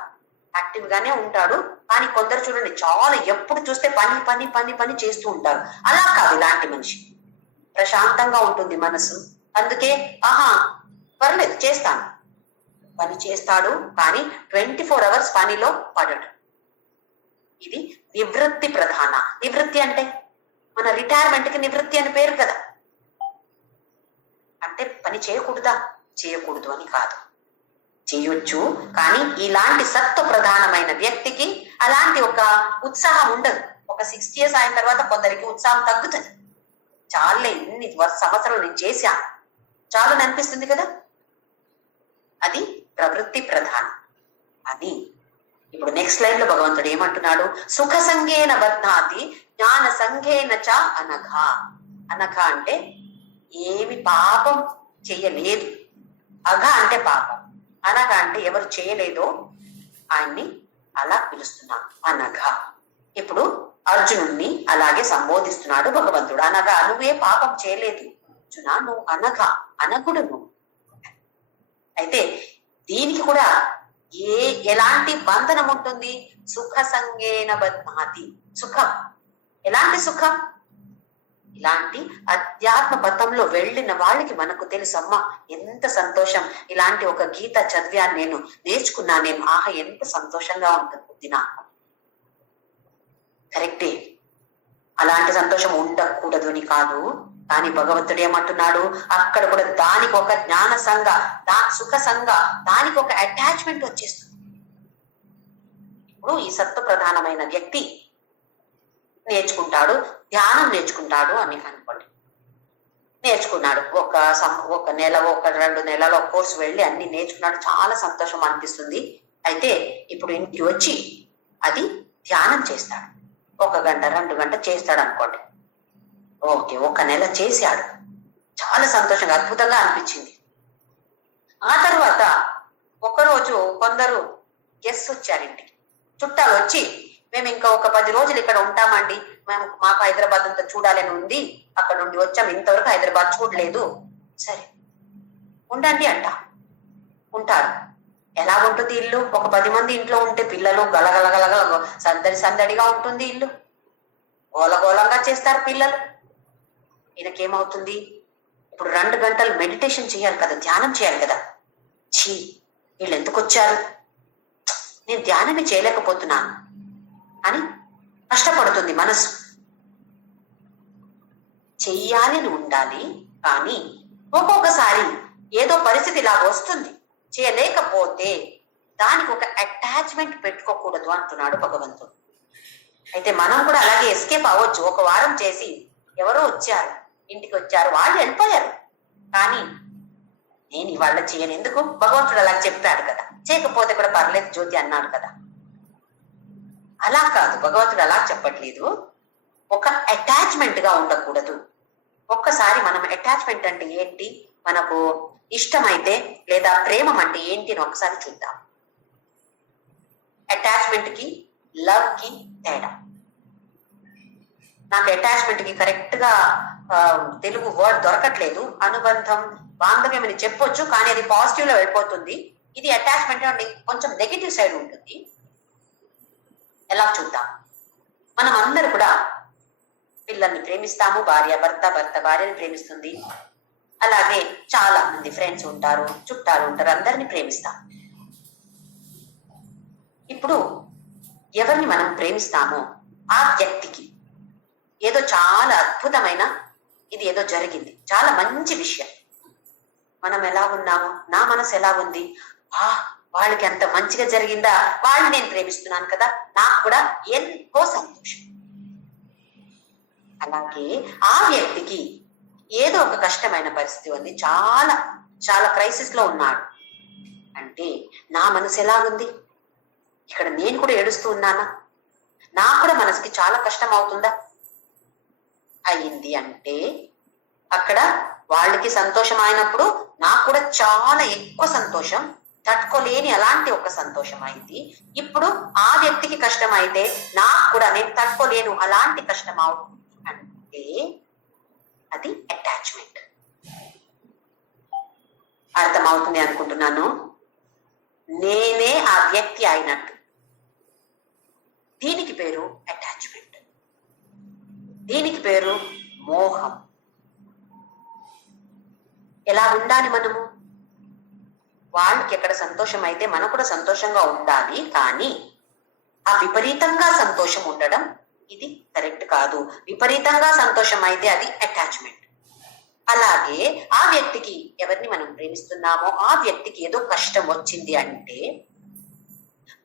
యాక్టివ్ గానే ఉంటాడు. కానీ కొందరు చూడండి చాలా ఎప్పుడు చూస్తే పని పని పని పని చేస్తూ ఉంటారు. అలా కాదు, ఇలాంటి మనిషి ప్రశాంతంగా ఉంటుంది మనసు. అందుకే పర్లేదు చేస్తాను, పని చేస్తాడు, కానీ 24 hours పనిలో పడడు. ఇది నివృత్తి ప్రధాన. నివృత్తి అంటే మన రిటైర్మెంట్ కి నివృత్తి అని పేరు కదా. అంటే పని చేయకూడదా? చేయకూడదు అని కాదు, చేయొచ్చు. కానీ ఇలాంటి సత్వ ప్రధానమైన వ్యక్తికి అలాంటి ఒక ఉత్సాహం ఉండదు. ఒక 60 years అయిన తర్వాత కొందరికి ఉత్సాహం తగ్గుతుంది. చాలే, ఇన్ని సంవత్సరాలు నేను చేశాను చాలు అనిపిస్తుంది కదా. అది ప్రవృత్తి ప్రధానం. అది ఇప్పుడు నెక్స్ట్ లైన్ లో భగవంతుడు ఏమంటున్నాడు? సుఖ సంఘేన బధ్నాతి జ్ఞాన సంఘేన చ అనఘ. అనఘ అంటే ఏమి పాపం చెయ్యలేదు. అఘ అంటే పాపం, అనఘ అంటే ఎవరు చేయలేదో ఆయన్ని అలా పిలుస్తున్నాడు, అనఘ. ఇప్పుడు అర్జునుణ్ణి అలాగే సంబోధిస్తున్నాడు భగవంతుడు. అనగా నువ్వే పాపం చేయలేదు అర్జున, నువ్వు అనఘ, అనగుడు నువ్వు. అయితే దీనికి కూడా ఎలాంటి బంధనం ఉంటుంది? సుఖ సంగేన బధ్నాతి. సుఖం, ఎలాంటి సుఖం? ఇలాంటి అధ్యాత్మ పథంలో వెళ్ళిన వాళ్ళకి మనకు తెలుసమ్మా ఎంత సంతోషం. ఇలాంటి ఒక గీత చదివాను నేను, నేర్చుకున్నా నేను, ఎంత సంతోషంగా ఉంటుంది నాకు. కరెక్టే, అలాంటి సంతోషం ఉండకూడదు అని కాదు. కానీ భగవంతుడు ఏమంటున్నాడు? అక్కడ కూడా దానికి ఒక జ్ఞాన సంఘ, సుఖ సంఘ, దానికి ఒక అటాచ్మెంట్ వచ్చేస్తుంది. ఇప్పుడు ఈ సత్వ ప్రధానమైన వ్యక్తి నేర్చుకుంటాడు, ధ్యానం నేర్చుకుంటాడు అని అనుకోండి. నేర్చుకున్నాడు, ఒక నెల, 2 నెలల కోర్సు వెళ్ళి అన్ని నేర్చుకున్నాడు, చాలా సంతోషం అనిపిస్తుంది. అయితే ఇప్పుడు ఇంటికి వచ్చి అది ధ్యానం చేస్తాడు. 1 గంట 2 గంట చేస్తాడు అనుకోండి. ఓకే, 1 నెల చేశాడు, చాలా సంతోషంగా అద్భుతంగా అనిపించింది. ఆ తర్వాత ఒకరోజు కొందరు గెస్ట్ వచ్చారు ఇంటికి, చుట్టాలు వచ్చి, మేము ఇంకా ఒక 10 రోజులు ఇక్కడ ఉంటామండి, మాకు హైదరాబాద్ అంతా చూడాలని ఉంది, అక్కడ నుండి వచ్చాము, ఇంతవరకు హైదరాబాద్ చూడలేదు. సరే ఉండండి అంట. ఉంటారు. ఎలా ఉంటుంది ఇల్లు? ఒక 10 మంది ఇంట్లో ఉంటే పిల్లలు గలగలగలగల సందడి సందడిగా ఉంటుంది ఇల్లు, గోలగోలంగా చేస్తారు పిల్లలు. ఈయనకేమవుతుంది? ఇప్పుడు 2 గంటలు మెడిటేషన్ చేయాలి కదా, ధ్యానం చేయాలి కదా. ఛీ, వీళ్ళు ఎందుకు వచ్చారు, నేను ధ్యానమే చేయలేకపోతున్నాను అని కష్టపడుతుంది మనసు. చెయ్యాలని ఉండాలి, కానీ ఒక్కొక్కసారి ఏదో పరిస్థితి ఇలా వస్తుంది, చేయలేకపోతే దానికి ఒక అటాచ్మెంట్ పెట్టుకోకూడదు అంటున్నాడు భగవంతుడు. అయితే మనం కూడా అలాగే ఎస్కేప్ అవ్వచ్చు. 1 వారం చేసి ఎవరో వచ్చారు, ఇంటికి వచ్చారు, వాళ్ళు వెళ్ళిపోయారు, కానీ నేను ఇవాళ చేయను ఎందుకు? భగవంతుడు అలా చెప్పాడు కదా, చేయకపోతే కూడా పర్లేదు జ్యోతి అన్నాడు కదా. అలా కాదు, భగవంతుడు అలా చెప్పట్లేదు. ఒక అటాచ్మెంట్ గా ఉండకూడదు. ఒక్కసారి మనం అటాచ్మెంట్ అంటే ఏంటి, మనకు ఇష్టమైతే లేదా ప్రేమం అంటే ఏంటి అని ఒకసారి చూద్దాం. అటాచ్మెంట్ కి లవ్ కి తేడా. నాకు అటాచ్మెంట్ కి కరెక్ట్ గా తెలుగు వర్డ్ దొరకట్లేదు. అనుబంధం, బాంధవ్యం అని చెప్పొచ్చు, కానీ అది పాజిటివ్ లో వెళ్ళిపోతుంది. ఇది అటాచ్మెంట్ అంటే కొంచెం నెగిటివ్ సైడ్ ఉంటుంది. ఎలా చూద్దాం. మనం అందరూ కూడా పిల్లల్ని ప్రేమిస్తాము, భార్య భర్త, భర్త భార్యని ప్రేమిస్తుంది. అలాగే చాలా మంది ఫ్రెండ్స్ ఉంటారు, చుట్టాలు ఉంటారు, అందరిని ప్రేమిస్తాం. ఇప్పుడు ఎవరిని మనం ప్రేమిస్తామో ఆ వ్యక్తికి ఏదో చాలా అద్భుతమైన ఇది ఏదో జరిగింది, చాలా మంచి విషయం. మనం ఎలా ఉన్నాము, నా మనసు ఎలా ఉంది, వాళ్ళకి ఎంత మంచిగా జరిగిందా, వాళ్ళని నేను ప్రేమిస్తున్నాను కదా, నాకు కూడా ఎంతో సంతోషం. అలాగే ఆ వ్యక్తికి ఏదో ఒక కష్టమైన పరిస్థితి ఉంది, చాలా చాలా క్రైసిస్ లో ఉన్నాడు అంటే నా మనసు ఎలా ఉంది, ఇక్కడ నేను కూడా ఏడుస్తూ ఉన్నానా, నాకు కూడా మనసుకి చాలా కష్టం అవుతుందా? అయింది అంటే అక్కడ వాళ్ళకి సంతోషం అయినప్పుడు నాకు కూడా చాలా ఎక్కువ సంతోషం, తట్టుకోలేని అలాంటి ఒక సంతోషం అయింది. ఇప్పుడు ఆ వ్యక్తికి కష్టం అయితే నాకు కూడా నేను తట్టుకోలేను అలాంటి కష్టం అవుతుంది అంటే అది అటాచ్మెంట్. అర్థమవుతుంది అనుకుంటున్నాను. నేనే ఆ వ్యక్తి అయినట్టు, దీనికి పేరు అటాచ్మెంట్, దీనికి పేరు మోహం. ఎలా ఉండాలి మనము? వాళ్ళకి ఎక్కడ సంతోషం అయితే మనం కూడా సంతోషంగా ఉండాలి, కానీ ఆ విపరీతంగా సంతోషం ఉండడం ఇది కరెక్ట్ కాదు. విపరీతంగా సంతోషం అయితే అది అటాచ్మెంట్. అలాగే ఆ వ్యక్తికి, ఎవరిని మనం ప్రేమిస్తున్నామో ఆ వ్యక్తికి ఏదో కష్టం వచ్చింది అంటే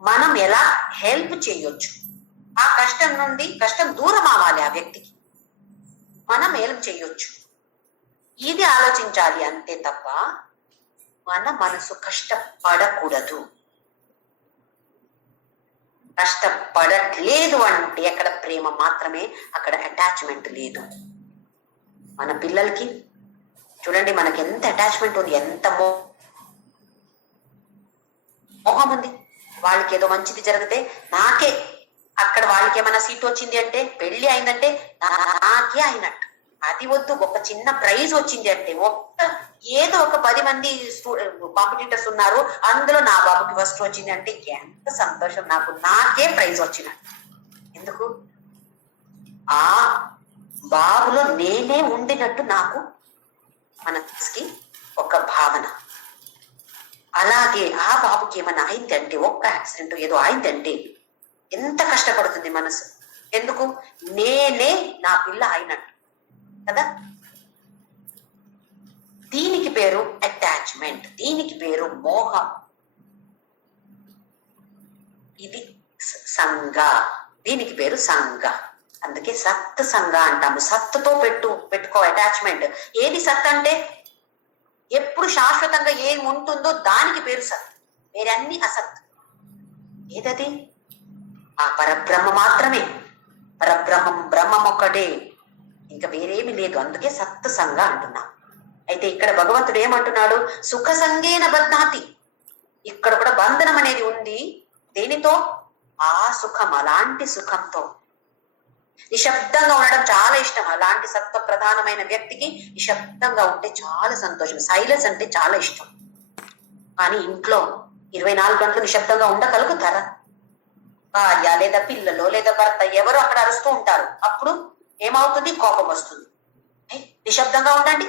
మనం ఎలా హెల్ప్ చేయొచ్చు, ఆ కష్టం నుండి కష్టం దూరం అవ్వాలి ఆ వ్యక్తికి, మనం హెల్ప్ చేయొచ్చు, ఇది ఆలోచించాలి అంతే తప్ప మన మనసు కష్టపడకూడదు. కష్టపడట్లేదు అంటే అక్కడ ప్రేమ మాత్రమే, అక్కడ అటాచ్మెంట్ లేదు. మన పిల్లలకి చూడండి, మనకి ఎంత అటాచ్మెంట్ ఉంది, ఎంత మోహం ఉంది. వాళ్ళకి ఏదో మంచిది జరిగితే నాకే, అక్కడ వాళ్ళకి ఏమైనా సీట్ వచ్చింది అంటే, పెళ్లి అయిందంటే నాకే అయినట్టు. అది వద్దు, ఒక చిన్న ప్రైజ్ వచ్చింది అంటే, ఏదో ఒక 10 మంది కాంపిటీటర్స్ ఉన్నారు, అందులో నా బాబుకి ఫస్ట్ వచ్చింది అంటే ఎంత సంతోషం, నాకే ప్రైజ్ వచ్చినట్టు. ఎందుకు? ఆ బాబులో నేనే ఉండినట్టు నాకు మనసుకి ఒక భావన. అలాగే ఆ బాబుకి ఏమైనా అయిందంటే, ఒక్క యాక్సిడెంట్ ఏదో అయిందంటే ఎంత కష్టపడుతుంది మనసు. ఎందుకు? నేనే నా పిల్ల అయినట్టు కదా. దీనికి పేరు అటాచ్మెంట్, దీనికి పేరు మోహం. ఇది సంగ, దీనికి పేరు సంగ. అందుకే సత్ సంగ అంటాము. సత్తుతో పెట్టుకో అటాచ్మెంట్. ఏది సత్ అంటే ఎప్పుడు శాశ్వతంగా ఏం ఉంటుందో దానికి పేరు సత్, వేరే అన్ని అసత్. ఏదది? ఆ పరబ్రహ్మ మాత్రమే. బ్రహ్మం ఒక్కటే, ఇంకా వేరేమి లేదు. అందుకే సత్సంగ అంటున్నా. అయితే ఇక్కడ భగవంతుడు ఏమంటున్నాడు? సుఖ సంగేన బధ్నాతి. ఇక్కడ కూడా బంధనం అనేది ఉంది. దేనితో? ఆ సుఖం, అలాంటి సుఖంతో. నిశ్శబ్దంగా ఉండడం చాలా ఇష్టం. అలాంటి సత్వ ప్రధానమైన వ్యక్తికి నిశ్శబ్దంగా ఉంటే చాలా సంతోషం. సైలెన్స్ అంటే చాలా ఇష్టం. కానీ ఇంట్లో 24 గంటలు నిశ్శబ్దంగా ఉండగలుగుతారా? భార్య లేదా పిల్లలు లేదా భర్త ఎవరు అక్కడ అరుస్తూ ఉంటారు. అప్పుడు ఏమవుతుంది? కోపం వస్తుంది. నిశ్శబ్దంగా ఉండండి,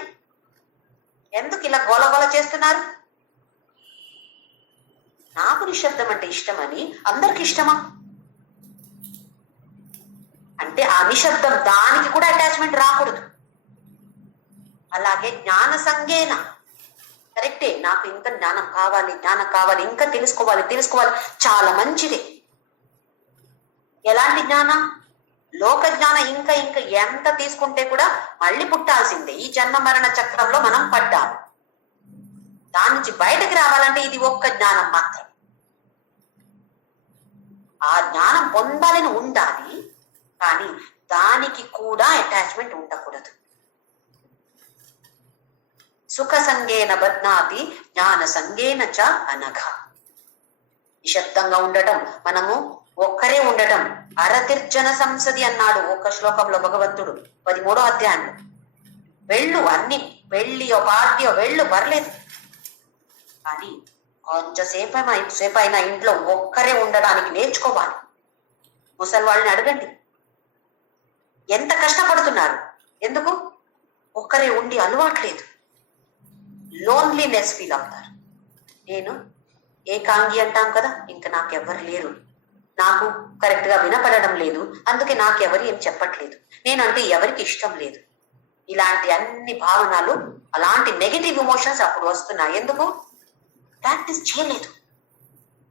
ఎందుకు ఇలా గోలగోల చేస్తున్నారు? నాకు నిశ్శబ్దం అంటే ఇష్టమని అందరికి ఇష్టమా? అంటే ఆ నిశ్శబ్దం, దానికి కూడా అటాచ్మెంట్ రాకూడదు. అలాగే జ్ఞాన సంగేన, కరెక్టే, నాకు ఇంకా జ్ఞానం కావాలి, ఇంకా తెలుసుకోవాలి, చాలా మంచిదే. ఎలాంటి జ్ఞానం? లోక జ్ఞానం ఇంకా ఎంత తీసుకుంటే కూడా మళ్ళీ పుట్టాల్సిందే. ఈ జన్మ మరణ చక్రంలో మనం పడ్డాము. దాని నుంచి బయటకు రావాలంటే ఇది ఒక్క జ్ఞానం మాత్రం. ఆ జ్ఞానం పొందాలని ఉండాలి, కానీ దానికి కూడా అటాచ్మెంట్ ఉండకూడదు. సుఖ సంగేన బధ్నాతి జ్ఞాన సంగేన చ అనఘ. నిశ్శబ్దంగా ఉండటం, మనము ఒక్కరే ఉండటం. అరతిర్జన సంసది అన్నాడు ఒక శ్లోకంలో భగవంతుడు 13వ అధ్యాయంలో. వెళ్ళు, అన్ని పెళ్లియో పార్టీయో వెళ్ళు, పర్లేదు, కానీ కొంచెంసేపైనా ఇంట్లో ఒక్కరే ఉండడానికి నేర్చుకోవాలి. ముసలి వాళ్ళని అడగండి, ఎంత కష్టపడుతున్నారు. ఎందుకు? ఒక్కరే ఉండి అలవాట్లేదు, లోన్లీనెస్ ఫీల్ అవుతారు. నేను ఏకాంగి అంటాం కదా, ఇంకా నాకెవ్వరు లేరు, నాకు కరెక్ట్ గా వినపడడం లేదు, అందుకే నాకెవరు ఏం చెప్పట్లేదు, నేనంటే ఎవరికి ఇష్టం లేదు. ఇలాంటి అన్ని భావనలు, అలాంటి నెగటివ్ ఎమోషన్స్ అప్పుడు వస్తున్నాయి. ఎందుకు? ప్రాక్టీస్ చేయలేదు.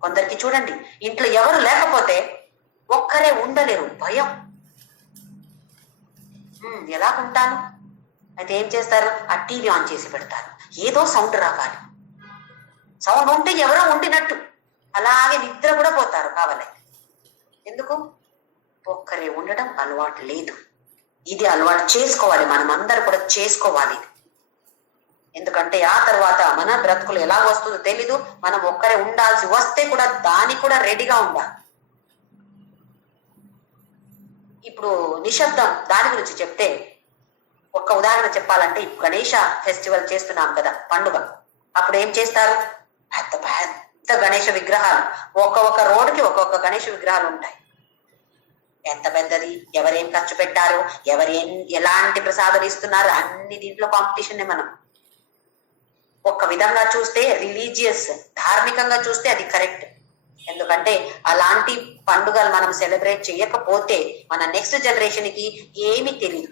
కొందరికి చూడండి, ఇంట్లో ఎవరు లేకపోతే ఒక్కరే ఉండలేరు, భయం. ఎలా ఉంటాను? అయితే ఏం చేస్తారు? ఆ టీవీ ఆన్ చేసి పెడతారు, ఏదో సౌండ్ రావాలి. సౌండ్ ఉంటే ఎవరో ఉండినట్టు, అలాగే నిద్ర కూడా పోతారు కావాలంటే. ఎందుకు? ఒక్కరే ఉండడం అలవాటు లేదు. ఇది అలవాటు చేసుకోవాలి, మనం అందరూ కూడా చేసుకోవాలి. ఎందుకంటే ఆ తర్వాత మన బ్రతుకులు ఎలా వస్తుందో తెలీదు. మనం ఒక్కరే ఉండాల్సి వస్తే కూడా దానికి కూడా రెడీగా ఉండాలి. ఇప్పుడు నిశ్శబ్దం దాని గురించి చెప్తే, ఒక్క ఉదాహరణ చెప్పాలంటే, ఇప్పుడు గణేష ఫెస్టివల్ చేస్తున్నాం కదా, పండుగ. అప్పుడు ఏం చేస్తారు? పెద్ద పెద్ద గణేష విగ్రహాలు, ఒక్కొక్క రోడ్డుకి ఒక్కొక్క గణేష విగ్రహాలు ఉంటాయి. ఎంత పెద్దది, ఎవరేం ఖర్చు పెట్టారు, ఎలాంటి ప్రసాదాలు ఇస్తున్నారు, అన్ని దీంట్లో కాంపిటీషన్. మనం ఒక్క విధంగా చూస్తే రిలీజియస్, ధార్మికంగా చూస్తే అది కరెక్ట్. ఎందుకంటే అలాంటి పండుగలు మనం సెలబ్రేట్ చేయకపోతే మన నెక్స్ట్ జనరేషన్ కి ఏమీ తెలియదు.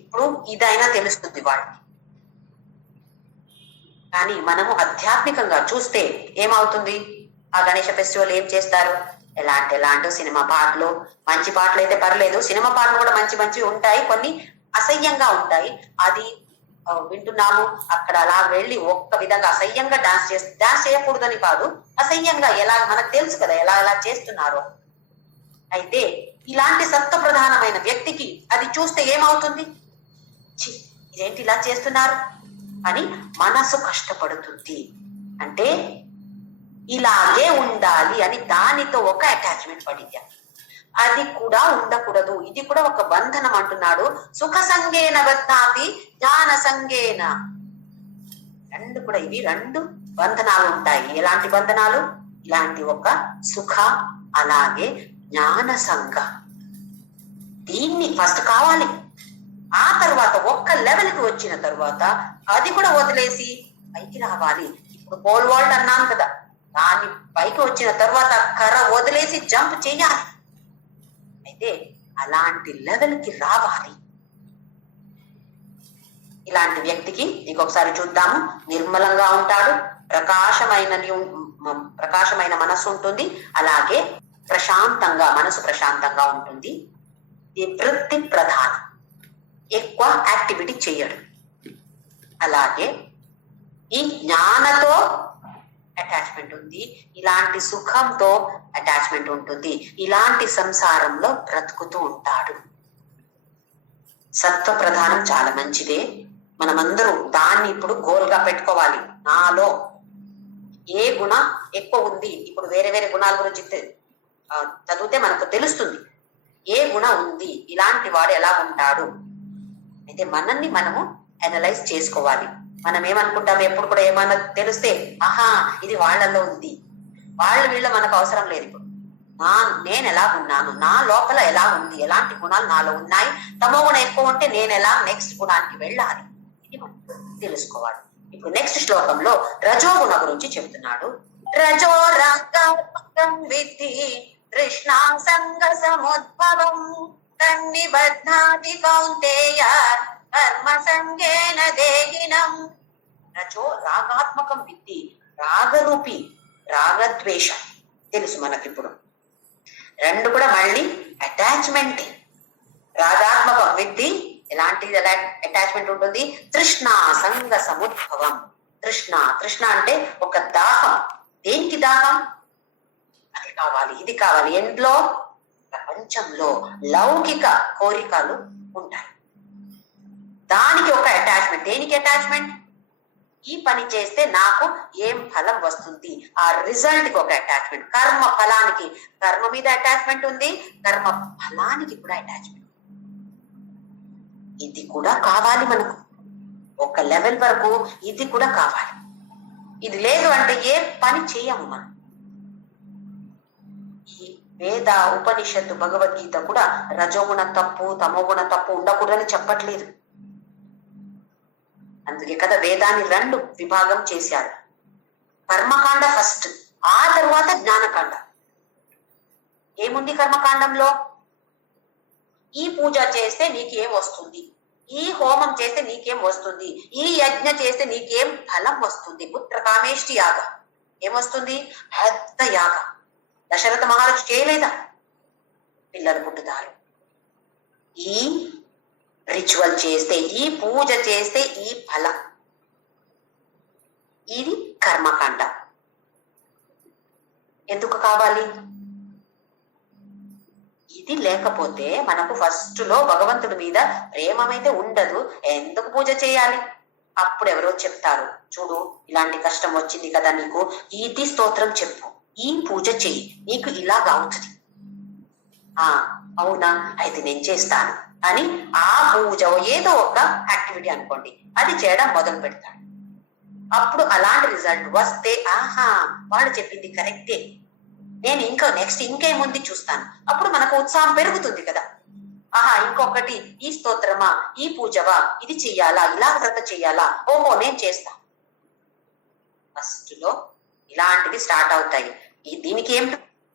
ఇప్పుడు ఇదైనా తెలుస్తుంది వాళ్ళకి. కానీ మనము ఆధ్యాత్మికంగా చూస్తే ఏమవుతుంది? ఆ గణేష ఫెస్టివల్ ఏం చేస్తారు? ఎలాంటి సినిమా పాటలు, మంచి పాటలు అయితే పర్లేదు, సినిమా పాటలు కూడా మంచి ఉంటాయి, కొన్ని అసహ్యంగా ఉంటాయి. అది వింటున్నాము, అక్కడ అలా వెళ్ళి ఒక్క విధంగా అసహ్యంగా డాన్స్ చేయకూడదని కాదు, అసహ్యంగా ఎలా మనకు తెలుసు కదా ఎలా చేస్తున్నారు. అయితే ఇలాంటి సత్వ ప్రధానమైన వ్యక్తికి అది చూస్తే ఏమవుతుంది? ఇదేంటి ఇలా చేస్తున్నారు అని మనసు కష్టపడుతుంది. అంటే ఇలాగే ఉండాలి అని దానితో ఒక అటాచ్మెంట్ పడింది. అది కూడా ఉండకూడదు, ఇది కూడా ఒక బంధనం అంటున్నాడు. సుఖ సంగేన బధ్నాతి జ్ఞాన సంగేన. ఇవి రెండు బంధనాలు ఉంటాయి. ఎలాంటి బంధనాలు? ఇలాంటి ఒక సుఖ, అలాగే జ్ఞాన సంగ. దీన్ని ఫస్ట్ కావాలి. ఆ తర్వాత ఒక్క లెవెల్కి వచ్చిన తర్వాత అది కూడా వదిలేసి పైకి రావాలి. ఇప్పుడు పోల్ వాల్ట్ అన్నాను కదా, దాన్ని పైకి వచ్చిన తర్వాత కర్ర వదిలేసి జంప్ చేయాలి. అయితే అలాంటి లెవెల్కి రావాలి. ఇలాంటి వ్యక్తికి ఇంకొకసారి చూద్దాము. నిర్మలంగా ఉంటాడు, ప్రకాశమైన మనస్సు ఉంటుంది, అలాగే మనసు ప్రశాంతంగా ఉంటుంది. ఈ వృత్తి ప్రధానం, ఎక్కువ యాక్టివిటీ చేయడు. అలాగే ఈ జ్ఞానతో అటాచ్మెంట్ ఉంది, ఇలాంటి సుఖంతో అటాచ్మెంట్ ఉంటుంది, ఇలాంటి సంసారంలో బ్రతుకుతూ ఉంటాడు. సత్వ ప్రధానం చాలా మంచిదే, మనమందరూ దాన్ని ఇప్పుడు గోల్ గా పెట్టుకోవాలి. నాలో ఏ గుణ ఎక్కువ ఉంది, ఇప్పుడు వేరే వేరే గుణాల గురించి చదివితే మనకు తెలుస్తుంది ఏ గుణం ఉంది, ఇలాంటి వాడు ఎలా ఉంటాడు. అయితే మనల్ని మనము అనలైజ్ చేసుకోవాలి. మనం ఏమనుకుంటాం, ఎప్పుడు కూడా ఏమన్నా తెలిస్తే ఆహా ఇది వాళ్ళల్లో ఉంది, వీళ్ళ మనకు అవసరం లేదు. ఇప్పుడు నేను ఎలా ఉన్నాను, నా లోపల ఎలా ఉంది, ఎలాంటి గుణాలు నాలో ఉన్నాయి, తమో గుణం ఎక్కువ ఉంటే నేను ఎలా నెక్స్ట్ గుణానికి వెళ్ళాలి, ఇది మనం తెలుసుకోవాలి. ఇప్పుడు నెక్స్ట్ శ్లోకంలో రజోగుణ గురించి చెప్తున్నాడు. రజో రంగం విద్ధి కృష్ణా సంగ సముద్భవం తన్నిబధ్నాతి కౌంతేయ కర్మ సంగేన దేహినం. రజో రాగాత్మకం విద్ధి, రాగరూపి, రాగద్వేష తెలుసు మనకిప్పుడు. రెండు కూడా మళ్ళీ అటాచ్మెంట్. రాగాత్మకం విద్ధి ఎలాంటి అటాచ్మెంట్ ఉంటుంది, తృష్ణ సంగ సముద్భవం. తృష్ణ అంటే ఒక దాహం. దేనికి దాహం, అది కావాలి ఇది కావాలి. ఎంట్లో ప్రపంచంలో లౌకిక కోరికలు ఉంటాయి, దానికి ఒక అటాచ్మెంట్. దేనికి అటాచ్మెంట్, ఈ పని చేస్తే నాకు ఏం ఫలం వస్తుంది, ఆ రిజల్ట్ కి ఒక అటాచ్మెంట్. కర్మ ఫలానికి, కర్మ మీద అటాచ్మెంట్ ఉంది, కర్మ ఫలానికి కూడా అటాచ్మెంట్. ఇది కూడా కావాలి మనకు, ఒక లెవెల్ వరకు ఇది కూడా కావాలి. ఇది లేదు అంటే ఏ పని చేయము మనం. ఈ వేద ఉపనిషత్తు భగవద్గీత కూడా రజోగుణ తప్పు తమోగుణ తప్పు ఉండకూడదని చెప్పట్లేదు. అందుకే కదా వేదాన్ని రెండు విభాగం చేశారు. కర్మకాండ ఫస్ట్, ఆ తరువాత జ్ఞానకాండ. ఏముంది కర్మకాండంలో, ఈ పూజ చేస్తే నీకేం వస్తుంది, ఈ హోమం చేస్తే నీకేం వస్తుంది, ఈ యజ్ఞ చేస్తే నీకేం ఫలం వస్తుంది. పుత్ర కామేష్టి యాగ ఏమొస్తుంది, పెద్ద యాగ. దశరథ మహారాజు చేయలేదా, పిల్లలు పుట్టుతారు. ఈ రిచువల్ చేస్తే, ఈ పూజ చేస్తే ఈ ఫలం. ఇది కర్మకాండ. ఎందుకు కావాలి, ఇది లేకపోతే మనకు ఫస్ట్ లో భగవంతుడి మీద ప్రేమమైతే ఉండదు. ఎందుకు పూజ చేయాలి, అప్పుడు ఎవరో చెప్తారు, చూడు ఇలాంటి కష్టం వచ్చింది కదా నీకు, ఇది స్తోత్రం చెప్పు, ఈ పూజ చెయ్యి, నీకు ఇలాగ అవుతుంది. అవునా, అయితే నేను చేస్తాను అని ఆ పూజ ఏదో ఒక యాక్టివిటీ అనుకోండి, అది చేయడం మొదలు పెడతాడు. అప్పుడు అలాంటి రిజల్ట్ వస్తే ఆహా వాళ్ళు చెప్పింది కరెక్టే, నేను ఇంకా నెక్స్ట్ ఇంకేముంది చూస్తాను. అప్పుడు మనకు ఉత్సాహం పెరుగుతుంది కదా. ఆహా ఇంకొకటి, ఈ స్తోత్రమా, ఈ పూజవా, ఇది చెయ్యాలా, ఇలా వ్రత చెయ్యాలా, ఓహో నేను చేస్తా. ఫస్ట్ లో ఇలాంటివి స్టార్ట్ అవుతాయి. దీనికి ఏం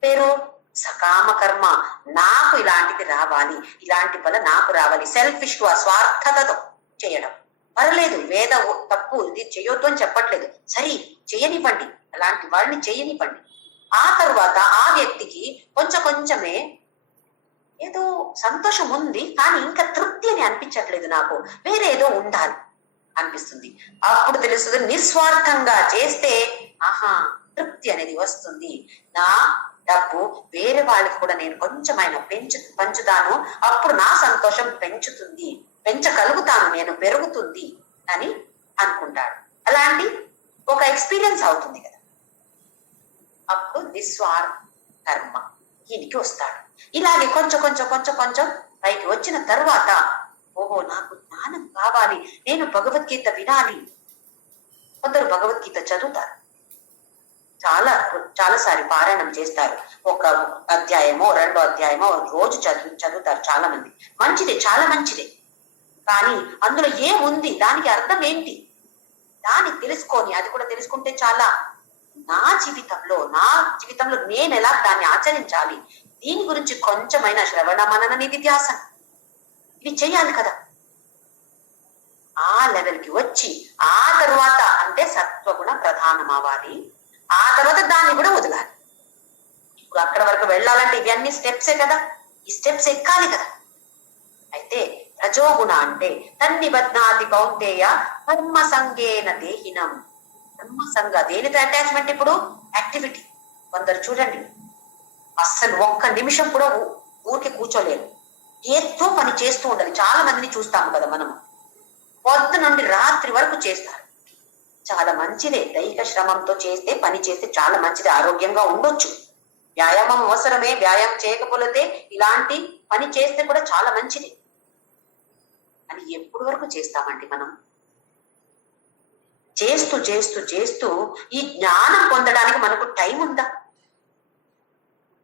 పేరు, సకామ కర్మ. నాకు ఇలాంటివి రావాలి, ఇలాంటి వల్ల నాకు రావాలి. సెల్ఫిష్ గా స్వార్థతతో చేయడం పర్లేదు, వేద తప్పు ఇది చేయొద్దు అని చెప్పట్లేదు. సరే చేయనివ్వండి, అలాంటి వాళ్ళని చేయనివ్వండి. ఆ తరువాత ఆ వ్యక్తికి కొంచెమే ఏదో సంతోషం ఉంది, కానీ ఇంకా తృప్తి అని అనిపించట్లేదు, నాకు వేరే ఏదో ఉండాలి అనిపిస్తుంది. అప్పుడు తెలుస్తుంది, నిస్వార్థంగా చేస్తే ఆహా తృప్తి అనేది వస్తుంది. నా డబ్బు వేరే వాళ్ళకి కూడా నేను కొంచెమైనా పంచుతాను, అప్పుడు నా సంతోషం పెంచగలుగుతాను, నేను పెరుగుతుంది అని అనుకుంటాడు. అలాంటి ఒక ఎక్స్పీరియన్స్ అవుతుంది కదా. అప్పుడు నిస్వార్థ కర్మ దీనికి వస్తాడు. ఇలాగే కొంచెం పైకి వచ్చిన తర్వాత ఓహో నాకు జ్ఞానం కావాలి, నేను భగవద్గీత వినాలి. కొందరు భగవద్గీత చదువుతారు, చాలాసారి పారాయణం చేస్తారు. ఒక అధ్యాయమో రెండో అధ్యాయమో రోజు చదువుతారు చాలా మంది. మంచిదే, చాలా మంచిదే. కానీ అందులో ఏముంది, దానికి అర్థం ఏంటి, దాన్ని తెలుసుకొని అది కూడా తెలుసుకుంటే చాలా. నా జీవితంలో నేను ఎలా దాన్ని ఆచరించాలి, దీని గురించి కొంచెమైనా శ్రవణ మనన నిధిధ్యాసన ఇవి చెయ్యాలి కదా. ఆ లెవెల్ కి వచ్చి ఆ తరువాత అంటే సత్వగుణ ప్రధానం అవ్వాలి, ఆ తర్వాత దాన్ని కూడా వదలాలి. ఇప్పుడు అక్కడ వరకు వెళ్ళాలంటే ఇవన్నీ స్టెప్సే కదా, ఈ స్టెప్స్ ఎక్కాలి కదా. అయితే రజోగుణ అంటే తన్నిబధ్నాతి కౌంతేయ కర్మ సంగేన దేహినం. కర్మ సంగ. దేనితో అటాచ్మెంట్ ఇప్పుడు? యాక్టివిటీ. కొందరు చూడండి అస్సలు ఒక్క నిమిషం కూడా ఊరికి కూర్చోలేరు, ఏదో పని చేస్తూ ఉండాలి. చాలా మందిని చూస్తాము కదా మనం, పొద్దు నుండి రాత్రి వరకు చేస్తారు. చాలా మంచిదే, దైహిక శ్రమంతో చేస్తే, పని చేస్తే చాలా మంచిది, ఆరోగ్యంగా ఉండొచ్చు. వ్యాయామం అవసరమే, వ్యాయామం చేయకపోతే ఇలాంటి పని చేస్తే కూడా చాలా మంచిది. అని ఎప్పటి వరకు చేస్తామండి మనం? చేస్తూ చేస్తూ చేస్తూ ఈ జ్ఞానం పొందడానికి మనకు టైం ఉందా?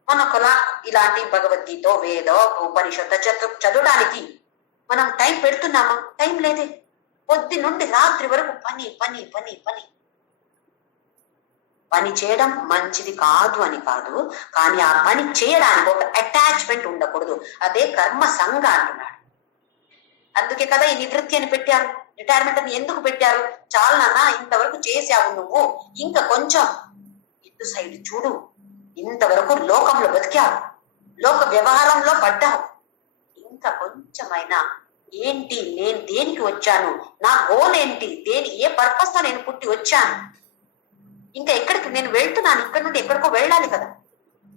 మనకులా ఇలాంటి భగవద్గీత, వేద, ఉపనిషత్తు చదవడానికి మనం టైం పెడుతున్నామా? టైం లేదే. పొద్దు నుండి రాత్రి వరకు పని పని పని పని. పని చేయడం మంచిది కాదు అని కాదు, కానీ ఆ పని చేయడానికి ఒక అటాచ్మెంట్ ఉండకూడదు. అదే కర్మ సంగ అంటున్నాడు. అందుకే కదా ఈ నివృత్తి అని పెట్టారు, రిటైర్మెంట్ అని ఎందుకు పెట్టారు? చాలా నాన్న, ఇంతవరకు చేసావు నువ్వు, ఇంకా కొంచెం ఇటు సైడ్ చూడు. ఇంతవరకు లోకంలో బతికావు, లోక వ్యవహారంలో పడ్డావు, ఇంకా కొంచెమైనా ఏంటి, నేను దేనికి వచ్చాను, నా గోల్ ఏంటి, ఏ పర్పస్ తో నేను పుట్టి వచ్చాను, ఇంకా ఎక్కడికి నేను వెళ్తున్నాను, ఇక్కడి నుండి ఎక్కడికో వెళ్ళాలి కదా,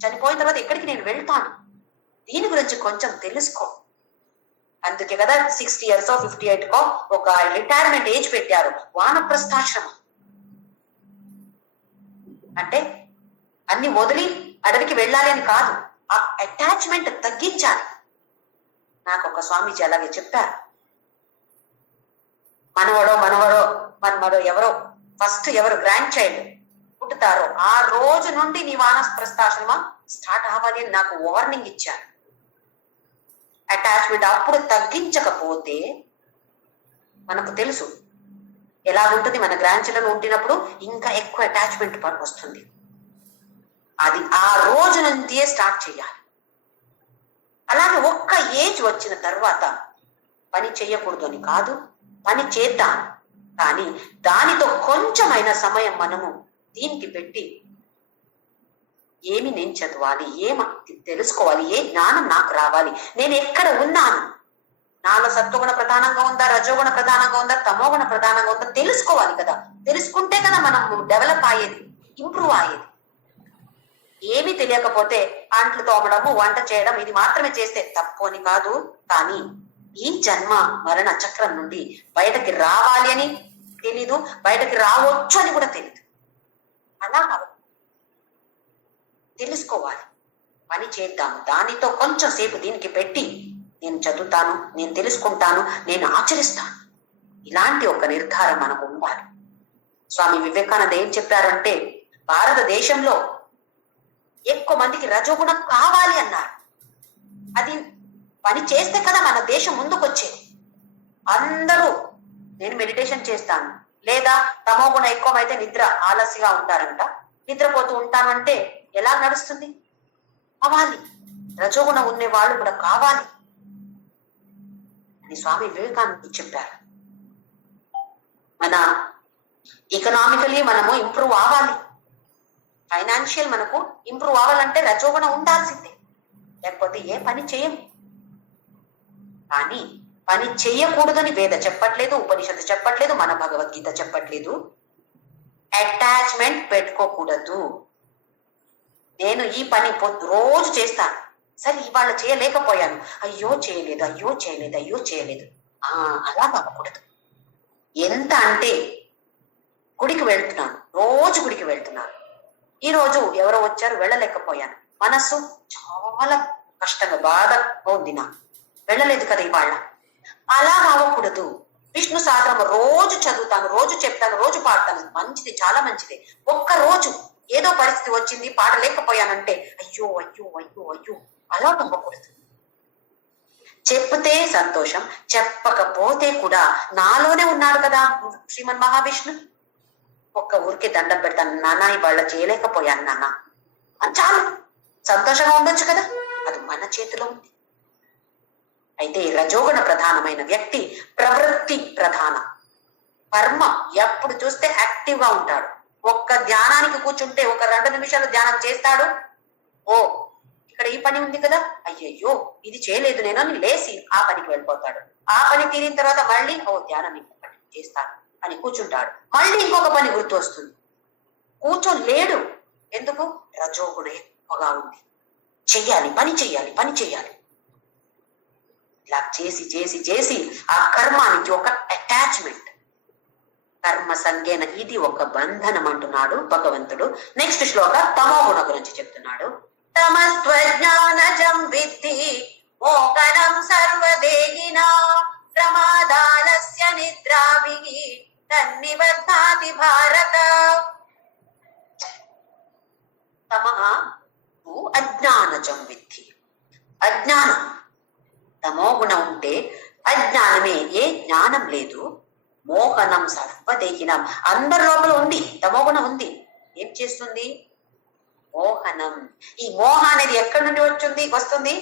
చనిపోయిన తర్వాత ఎక్కడికి నేను వెళ్తాను, దీని గురించి కొంచెం తెలుసుకో. అందుకే కదా 60 years 58 కో ఒక రిటైర్మెంట్ ఏజ్ పెట్టారు, వానప్రస్థాశ్రమం. అంటే అన్ని వదిలి అడవికి వెళ్ళాలి అని కాదు, ఆ అటాచ్మెంట్ తగ్గించాలి. నాకు ఒక స్వామీజీ అలాగే చెప్పారు. మనవడో ఎవరో ఫస్ట్ ఎవరు గ్రాండ్ చైల్డ్ పుట్టుతారో ఆ రోజు నుండి నీ వానప్రస్థాశ్రమం స్టార్ట్ అవ్వాలి అని నాకు వార్నింగ్ ఇచ్చారు. అటాచ్మెంట్ అప్పుడు తగ్గించకపోతే మనకు తెలుసు ఎలా ఉంటుంది. మన గ్రాండ్ చిల్డ్రన్ ఉంటున్నప్పుడు ఇంకా ఎక్కువ అటాచ్మెంట్ వస్తుంది. అది ఆ రోజు నుంచే స్టార్ట్ చేయాలి. అలాగే ఒక్క ఏజ్ వచ్చిన తర్వాత పని చేయకూడదు అని కాదు, పని చేద్దాం, కానీ దానితో కొంచెమైన సమయం మనము దీనికి పెట్టి ఏమి నేను చదవాలి, ఏమి తెలుసుకోవాలి, ఏ జ్ఞానం నాకు రావాలి, నేను ఎక్కడ ఉన్నాను, నాలో సత్వగుణ ప్రధానంగా ఉందా, రజోగుణ ప్రధానంగా ఉందా, తమోగుణ ప్రధానంగా ఉందా తెలుసుకోవాలి కదా. తెలుసుకుంటే కదా మనం డెవలప్ అయ్యేది, ఇంప్రూవ్ అయ్యేది. ఏమీ తెలియకపోతే అంట్లు తోమడము, వంట చేయడం ఇది మాత్రమే చేస్తే తప్పు అని కాదు, కానీ ఈ జన్మ మరణ చక్రం నుండి బయటకి రావాలి అని తెలీదు, బయటకి రావచ్చు అని కూడా తెలీదు. అలా తెలుసుకోవాలి, పని చేద్దాం, దానితో కొంచెం సేపు దీనికి పెట్టి నేను చదువుతాను, నేను తెలుసుకుంటాను, నేను ఆచరిస్తాను, ఇలాంటి ఒక నిర్ధారం మనకు ఉండాలి. స్వామి వివేకానంద ఏం చెప్పారంటే, భారతదేశంలో ఎక్కువ మందికి రజోగుణం కావాలి అన్నారు. అది పని చేస్తే కదా మన దేశం ముందుకు వచ్చేది. అందరూ నేను మెడిటేషన్ చేస్తాను, లేదా తమో గుణం ఎక్కువైతే నిద్ర ఆలస్యంగా ఉంటారంట, నిద్రపోతూ ఉంటామంటే ఎలా నడుస్తుంది? కావాలి, రజోగుణం ఉండే వాళ్ళు కూడా కావాలి అని స్వామి వివేకానంద చెప్పారు. మన ఎకనామికలీ మనము ఇంప్రూవ్ అవ్వాలి, ఫైనాన్షియల్ మనకు ఇంప్రూవ్ అవ్వాలంటే రజోగుణం ఉండాల్సిందే, లేకపోతే ఏ పని చేయం. కానీ పని చేయకూడదని వేద చెప్పట్లేదు, ఉపనిషత్తు చెప్పట్లేదు, మన భగవద్గీత చెప్పట్లేదు. అటాచ్మెంట్ పెట్టుకోకూడదు. నేను ఈ పని రోజు చేస్తాను, సరే ఇవాళ చేయలేకపోయాను, అయ్యో చేయలేదు, అలా అవ్వకూడదు. ఎంత అంటే గుడికి వెళ్తున్నాను, రోజు గుడికి వెళ్తున్నాను, ఈ రోజు ఎవరో వచ్చారు వెళ్ళలేకపోయాను, మనస్సు చాలా కష్టంగా బాధగా ఉంది, నాకు వెళ్ళలేదు కదా ఇవాళ, అలా అవ్వకూడదు. విష్ణు సహస్రం రోజు చదువుతాను, రోజు చెప్తాను, రోజు పాడతాను, మంచిది, చాలా మంచిది. ఒక్క రోజు ఏదో పరిస్థితి వచ్చింది పాడలేకపోయానంటే అయ్యో అలా అవ్వకూడదు. చెప్తే సంతోషం, చెప్పకపోతే కూడా నాలోనే ఉన్నాడు కదా శ్రీమన్ మహావిష్ణు. ఒక్క ఊరికి దండం పెడతాను, నాన్న ఇవాళ చేయలేకపోయాను నాన్న, చాలు, సంతోషంగా ఉండొచ్చు కదా, అది మన చేతిలో ఉంది. అయితే రజోగుణ ప్రధానమైన వ్యక్తి ప్రవృత్తి ప్రధాన, కర్మ ఎప్పుడు చూస్తే యాక్టివ్ గా ఉంటాడు. ఒక్క ధ్యానానికి కూర్చుంటే ఒక 2 నిమిషాలు ధ్యానం చేస్తాడు, ఓ ఇక్కడ ఈ పని ఉంది కదా, అయ్యయ్యో ఇది చేయలేదు నేను అని లేచి ఆ పనికి వెళ్ళిపోతాడు. ఆ పని తీరిన తర్వాత మళ్ళీ ధ్యానం ఇంకొకటి చేస్తాడు. అని కూర్చుంటాడు. మళ్ళీ ఇంకొక పని గుర్తు వస్తుంది, కూర్చోలేడు. ఎందుకు? రజోగుణం ఎక్కువగా ఉంది. చెయ్యాలి, పని చెయ్యాలి, పని చెయ్యాలి. ఇలా చేసి చేసి చేసి ఆ కర్మానికి ఒక అటాచ్మెంట్, కర్మ సంజ్ఞాన, ఇది ఒక బంధనం అంటున్నాడు భగవంతుడు. నెక్స్ట్ శ్లోక తమోగుణ గురించి చెప్తున్నాడు. తమస్త్వజ్ఞానజం విద్ధి మోహనం సర్వదేహినా ప్రమాదాలస్య నిద్రాభిః తన్నిబధ్నాతి భారత. తమః తు అజ్ఞానజం విద్ధి. అజ్ఞానం, తమోగుణం ఉంటే అజ్ఞానమే, ఏ జ్ఞానం లేదు. మోహనం సర్వదేహినం, అందరి లోపల ఉంది, తమోగుణం ఉంది. ఏం చేస్తుంది? మోహనం. ఈ మోహ అనేది ఎక్కడి నుండి వస్తుంది?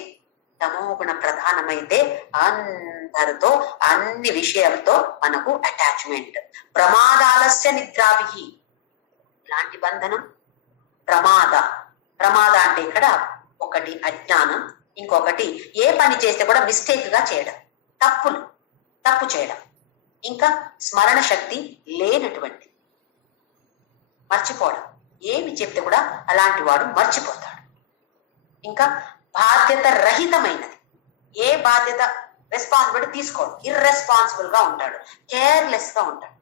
తమోగుణ ప్రధానమైతే అందరితో, అన్ని విషయంతో మనకు అటాచ్మెంట్. ప్రమాదాలస్య నిద్రాభిః, ఇలాంటి బంధనం. ప్రమాద అంటే ఇక్కడ ఒకటి అజ్ఞానం, ఇంకొకటి ఏ పని చేస్తే కూడా మిస్టేక్ గా చేయడం, తప్పు చేయడం, ఇంకా స్మరణ శక్తి లేనటువంటి, మర్చిపోవడం. ఏమి చెప్తే కూడా అలాంటి వాడు మర్చిపోతాడు. ఇంకా బాధ్యత రహితమైనది, ఏ బాధ్యత రెస్పాన్సిబిలిటీ తీసుకోడు, ఇర్రెస్పాన్సిబుల్ గా ఉంటాడు, కేర్లెస్ గా ఉంటాడు.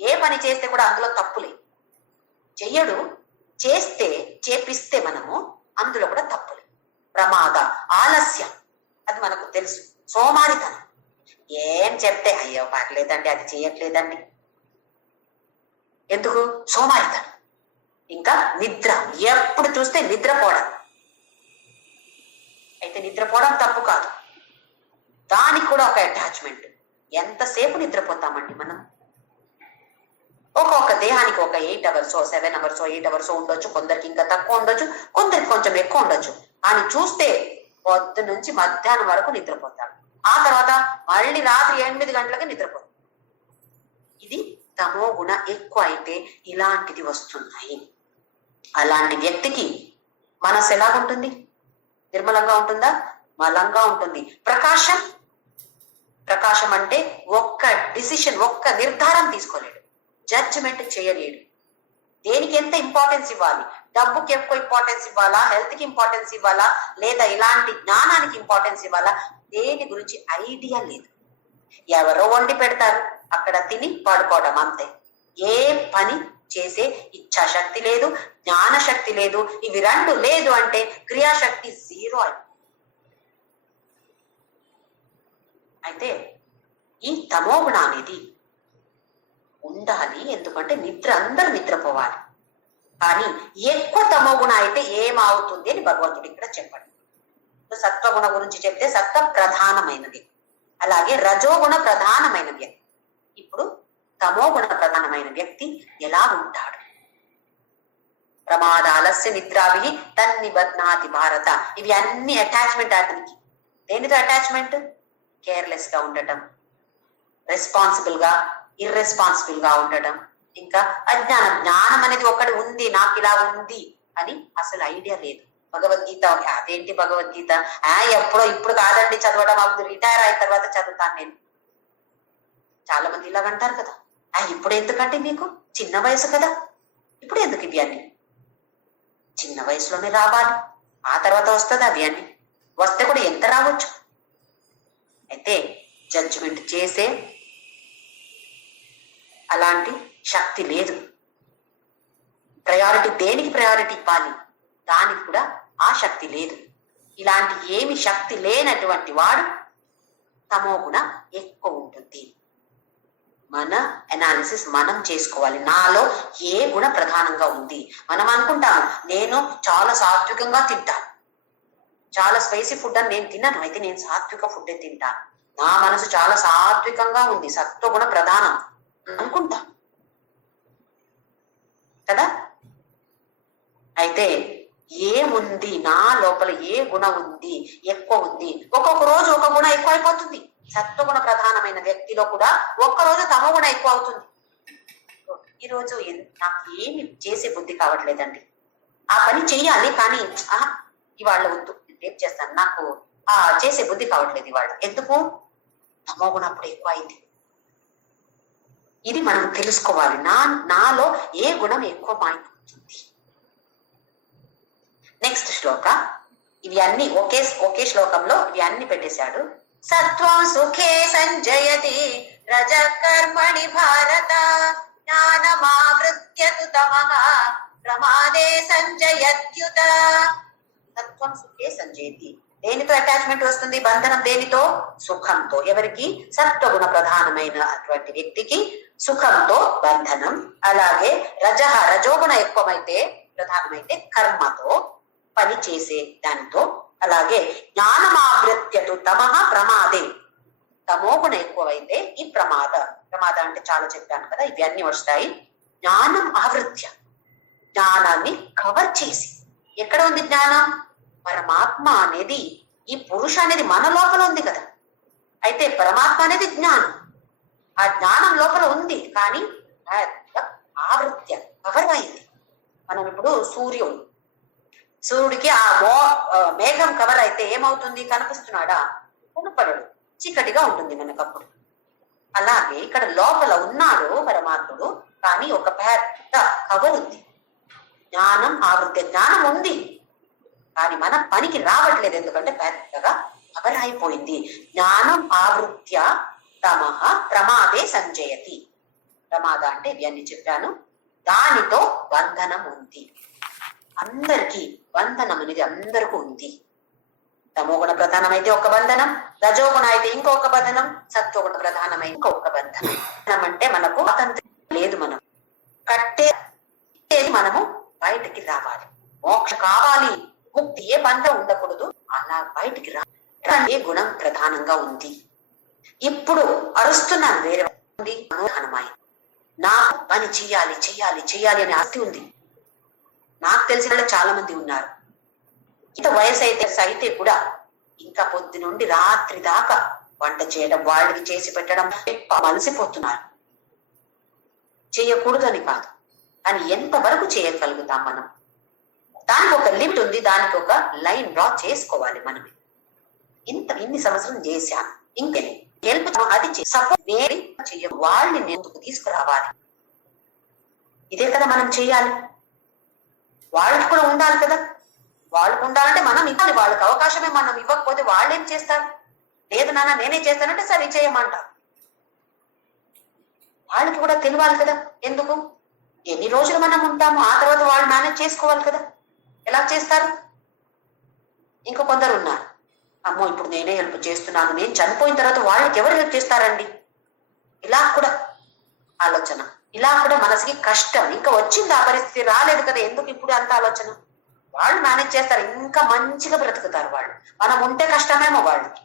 ఏ పని చేస్తే కూడా అందులో తప్పులే, చెయ్యడు. చేపిస్తే మనము అందులో కూడా తప్పులే. ప్రమాద, ఆలస్యం, అది మనకు తెలుసు. సోమారితనం, ఏం చెప్తే అయ్యో పర్లేదండి, అది చేయట్లేదండి, ఎందుకు? సోమారితనం. ఇంకా నిద్ర, ఎప్పుడు చూస్తే నిద్రపోవడం. అయితే నిద్రపోవడం తప్పు కాదు, దానికి కూడా ఒక అటాచ్మెంట్. ఎంతసేపు నిద్రపోతామండి మనం? ఒక్కొక్క దేహానికి ఒక 8 hours 7 hours 8 hours ఉండొచ్చు, కొందరికి ఇంకా తక్కువ ఉండొచ్చు, కొందరికి కొంచెం ఎక్కువ ఉండొచ్చు. అని చూస్తే పొద్దు నుంచి మధ్యాహ్నం వరకు నిద్రపోతాడు, ఆ తర్వాత మళ్ళీ రాత్రి 8 గంటలకి నిద్రపోతాడు. ఇది తమో గుణ ఎక్కువ అయితే ఇలాంటిది వస్తున్నాయి. అలాంటి వ్యక్తికి మనసు ఎలాగుంటుంది? నిర్మలంగా ఉంటుందా? మలంగా ఉంటుంది. ప్రకాశం అంటే ఒక్క డిసిషన్, ఒక్క నిర్ధారం తీసుకోలేడు, జడ్జిమెంట్ చేయలేడు. దేనికి ఎంత ఇంపార్టెన్స్ ఇవ్వాలి? డబ్బుకి ఎక్కువ ఇంపార్టెన్స్ ఇవ్వాలా, హెల్త్ కి ఇంపార్టెన్స్ ఇవ్వాలా, లేదా ఇలాంటి జ్ఞానానికి ఇంపార్టెన్స్ ఇవ్వాలా? దేని గురించి ఐడియా లేదు. ఎవరో వండి పెడతారు, అక్కడ తిని పడుకోవడం, అంతే. ఏ పని చేసే ఇచ్ఛాశక్తి లేదు, జ్ఞాన శక్తి లేదు. ఇవి రెండు లేదు అంటే క్రియాశక్తి 0 అయి. అయితే ఈ తమోగుణ అనేది ఉండాలి, ఎందుకంటే అందరూ నిద్రపోవాలి. కానీ ఎక్కువ తమోగుణ అయితే ఏమవుతుంది అని భగవంతుడు ఇక్కడ చెప్పండి. సత్వగుణ గురించి చెప్తే సత్వ ప్రధానమైనది, అలాగే రజోగుణ ప్రధానమైన వ్యక్తి. ఇప్పుడు తమోగుణ ప్రధానమైన వ్యక్తి ఎలా ఉంటాడు? ప్రమాదాలస్య నిద్రాభిః తన్నిబధ్నాతి భారత. ఇవి అన్ని అటాచ్మెంట్ అతనికి. దేనితో అటాచ్మెంట్? కేర్లెస్ గా ఉండటం, రెస్పాన్సిబుల్ గా ఇర్రెస్పాన్సిబుల్ గా ఉండటం, ఇంకా జ్ఞానం అనేది ఒకటి ఉంది, నాకు ఇలా ఉంది అని అసలు ఐడియా లేదు. భగవద్గీత, అదేంటి భగవద్గీత, ఇప్పుడు కాదండి చదవడం, అప్పుడు రిటైర్ అయిన తర్వాత చదువుతాను నేను. చాలా మంది ఇలాగ అంటారు కదా, ఇప్పుడు ఎందుకంటే మీకు చిన్న వయసు కదా, ఇప్పుడు ఎందుకు ఇవి అన్ని? చిన్న వయసులోనే రావాలి, ఆ తర్వాత వస్తుంది అవి అన్ని. వస్తే కూడా ఎంత రావచ్చు? అయితే జడ్జిమెంట్ చేసే అలాంటి శక్తి లేదు. ప్రయారిటీ, దేనికి ప్రయారిటీ ఇవ్వాలి, దానికి కూడా ఆ శక్తి లేదు. ఇలాంటి ఏమి శక్తి లేనటువంటి వాడు తమోగుణ ఎక్కువ ఉంటుంది. మన అనాలిసిస్ మనం చేసుకోవాలి, నాలో ఏ గుణ ప్రధానంగా ఉంది. మనం అనుకుంటాము నేను చాలా సాత్వికంగా తింటాను, చాలా స్పైసీ ఫుడ్ అని నేను తిన్నాను, అయితే నేను సాత్విక ఫుడ్ తింటాను, నా మనసు చాలా సాత్వికంగా ఉంది, సత్వగుణ ప్రధానం అనుకుంటా కదా. అయితే ఏముంది నా లోపల, ఏ గుణ ఉంది, ఎక్కువ ఉంది. ఒక్కొక్క రోజు ఒక గుణ ఎక్కువ అయిపోతుంది. సత్వగుణ ప్రధానమైన వ్యక్తిలో కూడా ఒక్కరోజు తమో గుణ ఎక్కువ అవుతుంది. ఈ రోజు నాకు ఏమి చేసే బుద్ధి కావట్లేదండి, ఆ పని చెయ్యాలి కానీ ఇవాళ వద్దు, రేపు చేస్తాను, నాకు చేసే బుద్ధి కావట్లేదు ఇవాళ. ఎందుకు? తమో గుణ అప్పుడు ఎక్కువ అయింది. ఇది మనం తెలుసుకోవాలి. నాలో ఏ గుణం ఎక్కువ మాయిపోతుంది. నెక్స్ట్ శ్లోక. ఇవి అన్ని ఒకే శ్లోకంలో ఇవి అన్ని పెట్టేశాడు. సత్వం సుఖే సంజయతి రజ కర్మణి భారత జ్ఞానమావృత్య తు తమః ప్రమాదే సంజయత్యుత. సత్వం సుఖే సంజయతి. దేనితో అటాచ్మెంట్ వస్తుంది? బంధనం దేనితో? సుఖంతో. ఎవరికి? సత్వగుణ ప్రధానమైన అటువంటి వ్యక్తికి సుఖంతో బంధనం. అలాగే రజోగుణ ఎక్కువైతే ప్రధానమైతే కర్మతో, పని చేసే దానితో. అలాగే జ్ఞానమావృత్యతు తమః ప్రమాదే. తమోగుణ ఎక్కువైతే ఈ ప్రమాద అంటే చాలా చెప్పాను కదా, ఇవి అన్ని వస్తాయి. జ్ఞానం ఆవృత్య, జ్ఞానాన్ని కవర్ చేసి. ఎక్కడ ఉంది జ్ఞానం? పరమాత్మ అనేది, ఈ పురుష అనేది మన లోపల ఉంది కదా. అయితే పరమాత్మ అనేది జ్ఞానం. ఆ జ్ఞానం లోపల ఉంది, కానీ ఆవృత్య కవర్ అయింది. మనం ఇప్పుడు సూర్యుడికి ఆ మేఘం కవర్ అయితే ఏమవుతుంది? కనిపిస్తున్నాడా? కనపడడు, చీకటిగా ఉంటుంది మనకప్పుడు. అలాగే ఇక్కడ లోపల ఉన్నాడు పరమాత్ముడు, కానీ ఒక పెద్ద కవర్ ఉంది. జ్ఞానం ఆవృత్య. జ్ఞానం ఉంది, కానీ మన పనికి రావట్లేదు. ఎందుకంటే పెద్దగా కవర్ అయిపోయింది. జ్ఞానం ఆవృత్య తమః ప్రమాదే సంజయతి. ప్రమాద అంటే ఇవన్నీ చెప్పాను. దానితో బంధనం ఉంది. అందరికీ బంధనం అనేది అందరికీ ఉంది. తమోగుణ ప్రధానమైతే ఒక బంధనం, రజోగుణ అయితే ఇంకొక బంధనం, సత్వగుణ ప్రధానమైన ఇంకొక బంధనం. అంటే మనకు స్వాతంత్రం లేదు. మనం కట్టేది మనము బయటికి రావాలి. మోక్ష కావాలి, ముక్తి ఏ బంధం ఉండకూడదు. అలా బయటికి రాే గుణం ప్రధానంగా ఉంది. ఇప్పుడు అరుస్తున్నాను వేరే ఉంది ప్రధానమై. నాకు పని చెయ్యాలి చెయ్యాలి చెయ్యాలి అనే ఆస్తి ఉంది. నాకు తెలిసిన వాళ్ళు చాలా మంది ఉన్నారు. ఇంత వయసు అయితే కూడా ఇంకా పొద్దు నుండి రాత్రి దాకా వంట చేయడం, వాళ్ళకి చేసి పెట్టడం మలసిపోతున్నారు. చేయకూడదని కాదు, కానీ ఎంతవరకు చేయగలుగుతాం మనం? దానికి ఒక లిమిట్ ఉంది, దానికి ఒక లైన్ డ్రా చేసుకోవాలి. మనమే ఇన్ని సంవత్సరం చేశాను, ఇంకే హెల్ప్ అది చెయ్య, వాళ్ళని ఎందుకు తీసుకురావాలి? ఇదే కదా మనం చెయ్యాలి. వాళ్ళకి కూడా ఉండాలి కదా. వాళ్ళకు ఉండాలంటే మనం ఇవ్వాలి. వాళ్ళకి అవకాశమే మనం ఇవ్వకపోతే వాళ్ళు ఏం చేస్తారు? లేదు నాన్న నేనే చేస్తానంటే సరే చేయమంటారు. వాళ్ళకి కూడా తెలియాలి కదా. ఎందుకు? ఎన్ని రోజులు మనం ఉంటాము, ఆ తర్వాత వాళ్ళు మేనేజ్ చేసుకోవాలి కదా. ఎలా చేస్తారు? ఇంకా కొందరు ఉన్నారు, అమ్మో ఇప్పుడు నేనే హెల్ప్ చేస్తున్నాను, నేను చనిపోయిన తర్వాత వాళ్ళకి ఎవరు హెల్ప్ చేస్తారండి? ఇలా కూడా ఆలోచన, ఇలా కూడా మనసుకి కష్టం. ఇంకా వచ్చింది ఆ పరిస్థితి, రాలేదు కదా, ఎందుకు ఇప్పుడు అంత ఆలోచన? వాళ్ళు మేనేజ్ చేస్తారు, ఇంకా మంచిగా బ్రతుకుతారు వాళ్ళు. మనం ఉంటే కష్టమేమో వాళ్ళకి.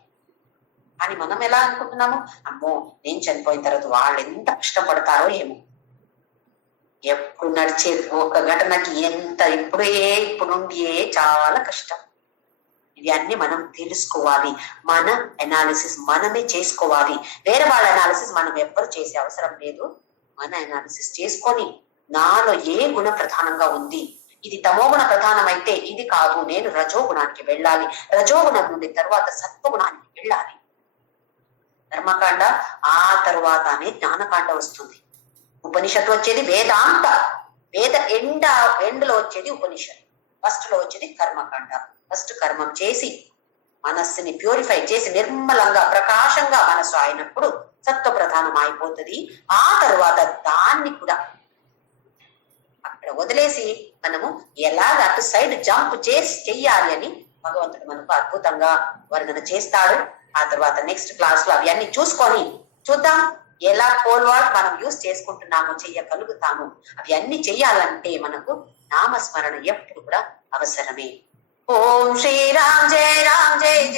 అని మనం ఎలా అనుకుంటున్నాము? అమ్మో నేను చనిపోయిన తర్వాత వాళ్ళు ఎంత కష్టపడతారో ఏమో. ఎప్పుడు నడిచే ఒక ఘటనకి ఎంత ఇప్పుడు నుండి చాలా కష్టం. ఇవన్నీ మనం తెలుసుకోవాలి. మన అనాలిసిస్ మనమే చేసుకోవాలి. వేరే వాళ్ళ అనాలిసిస్ మనం ఎవ్వరు చేసే అవసరం లేదు. మన అనాలిసిస్ చేసుకొని నాలో ఏ గుణం ప్రధానంగా ఉంది, ఇది తమోగుణ ప్రధానమైతే ఇది కాదు, నేను రజోగుణానికి వెళ్ళాలి, రజోగుణం నుండి తర్వాత సత్వగుణానికి వెళ్ళాలి. కర్మకాండ ఆ తర్వాతనే జ్ఞానకాండ వస్తుంది. ఉపనిషత్తు వచ్చేది వేదాంత, ఎండ్లో వచ్చేది ఉపనిషత్తు. ఫస్ట్ లో వచ్చేది కర్మకాండ. ఫస్ట్ కర్మం చేసి మనస్సుని ప్యూరిఫై చేసి నిర్మలంగా ప్రకాశంగా మనసు అయినప్పుడు సత్వ ప్రధానం అయిపోతుంది. ఆ తర్వాత దాన్ని కూడా అక్కడ వదిలేసి మనము ఎలాగ అటు సైడ్ జంప్ చెయ్యాలి అని భగవంతుడు మనకు అద్భుతంగా వర్ణన చేస్తాడు. ఆ తర్వాత నెక్స్ట్ క్లాస్ లో అవి అన్ని చూసుకొని చూద్దాం ఎలా పోల్వాడ్ మనం యూజ్ చేసుకుంటున్నామో, చెయ్యగలుగుతాము. అవి అన్ని చెయ్యాలంటే మనకు నామస్మరణ ఎప్పుడు కూడా అవసరమే. ఓం శ్రీరామ్ జయ రామ్ జయ జయ.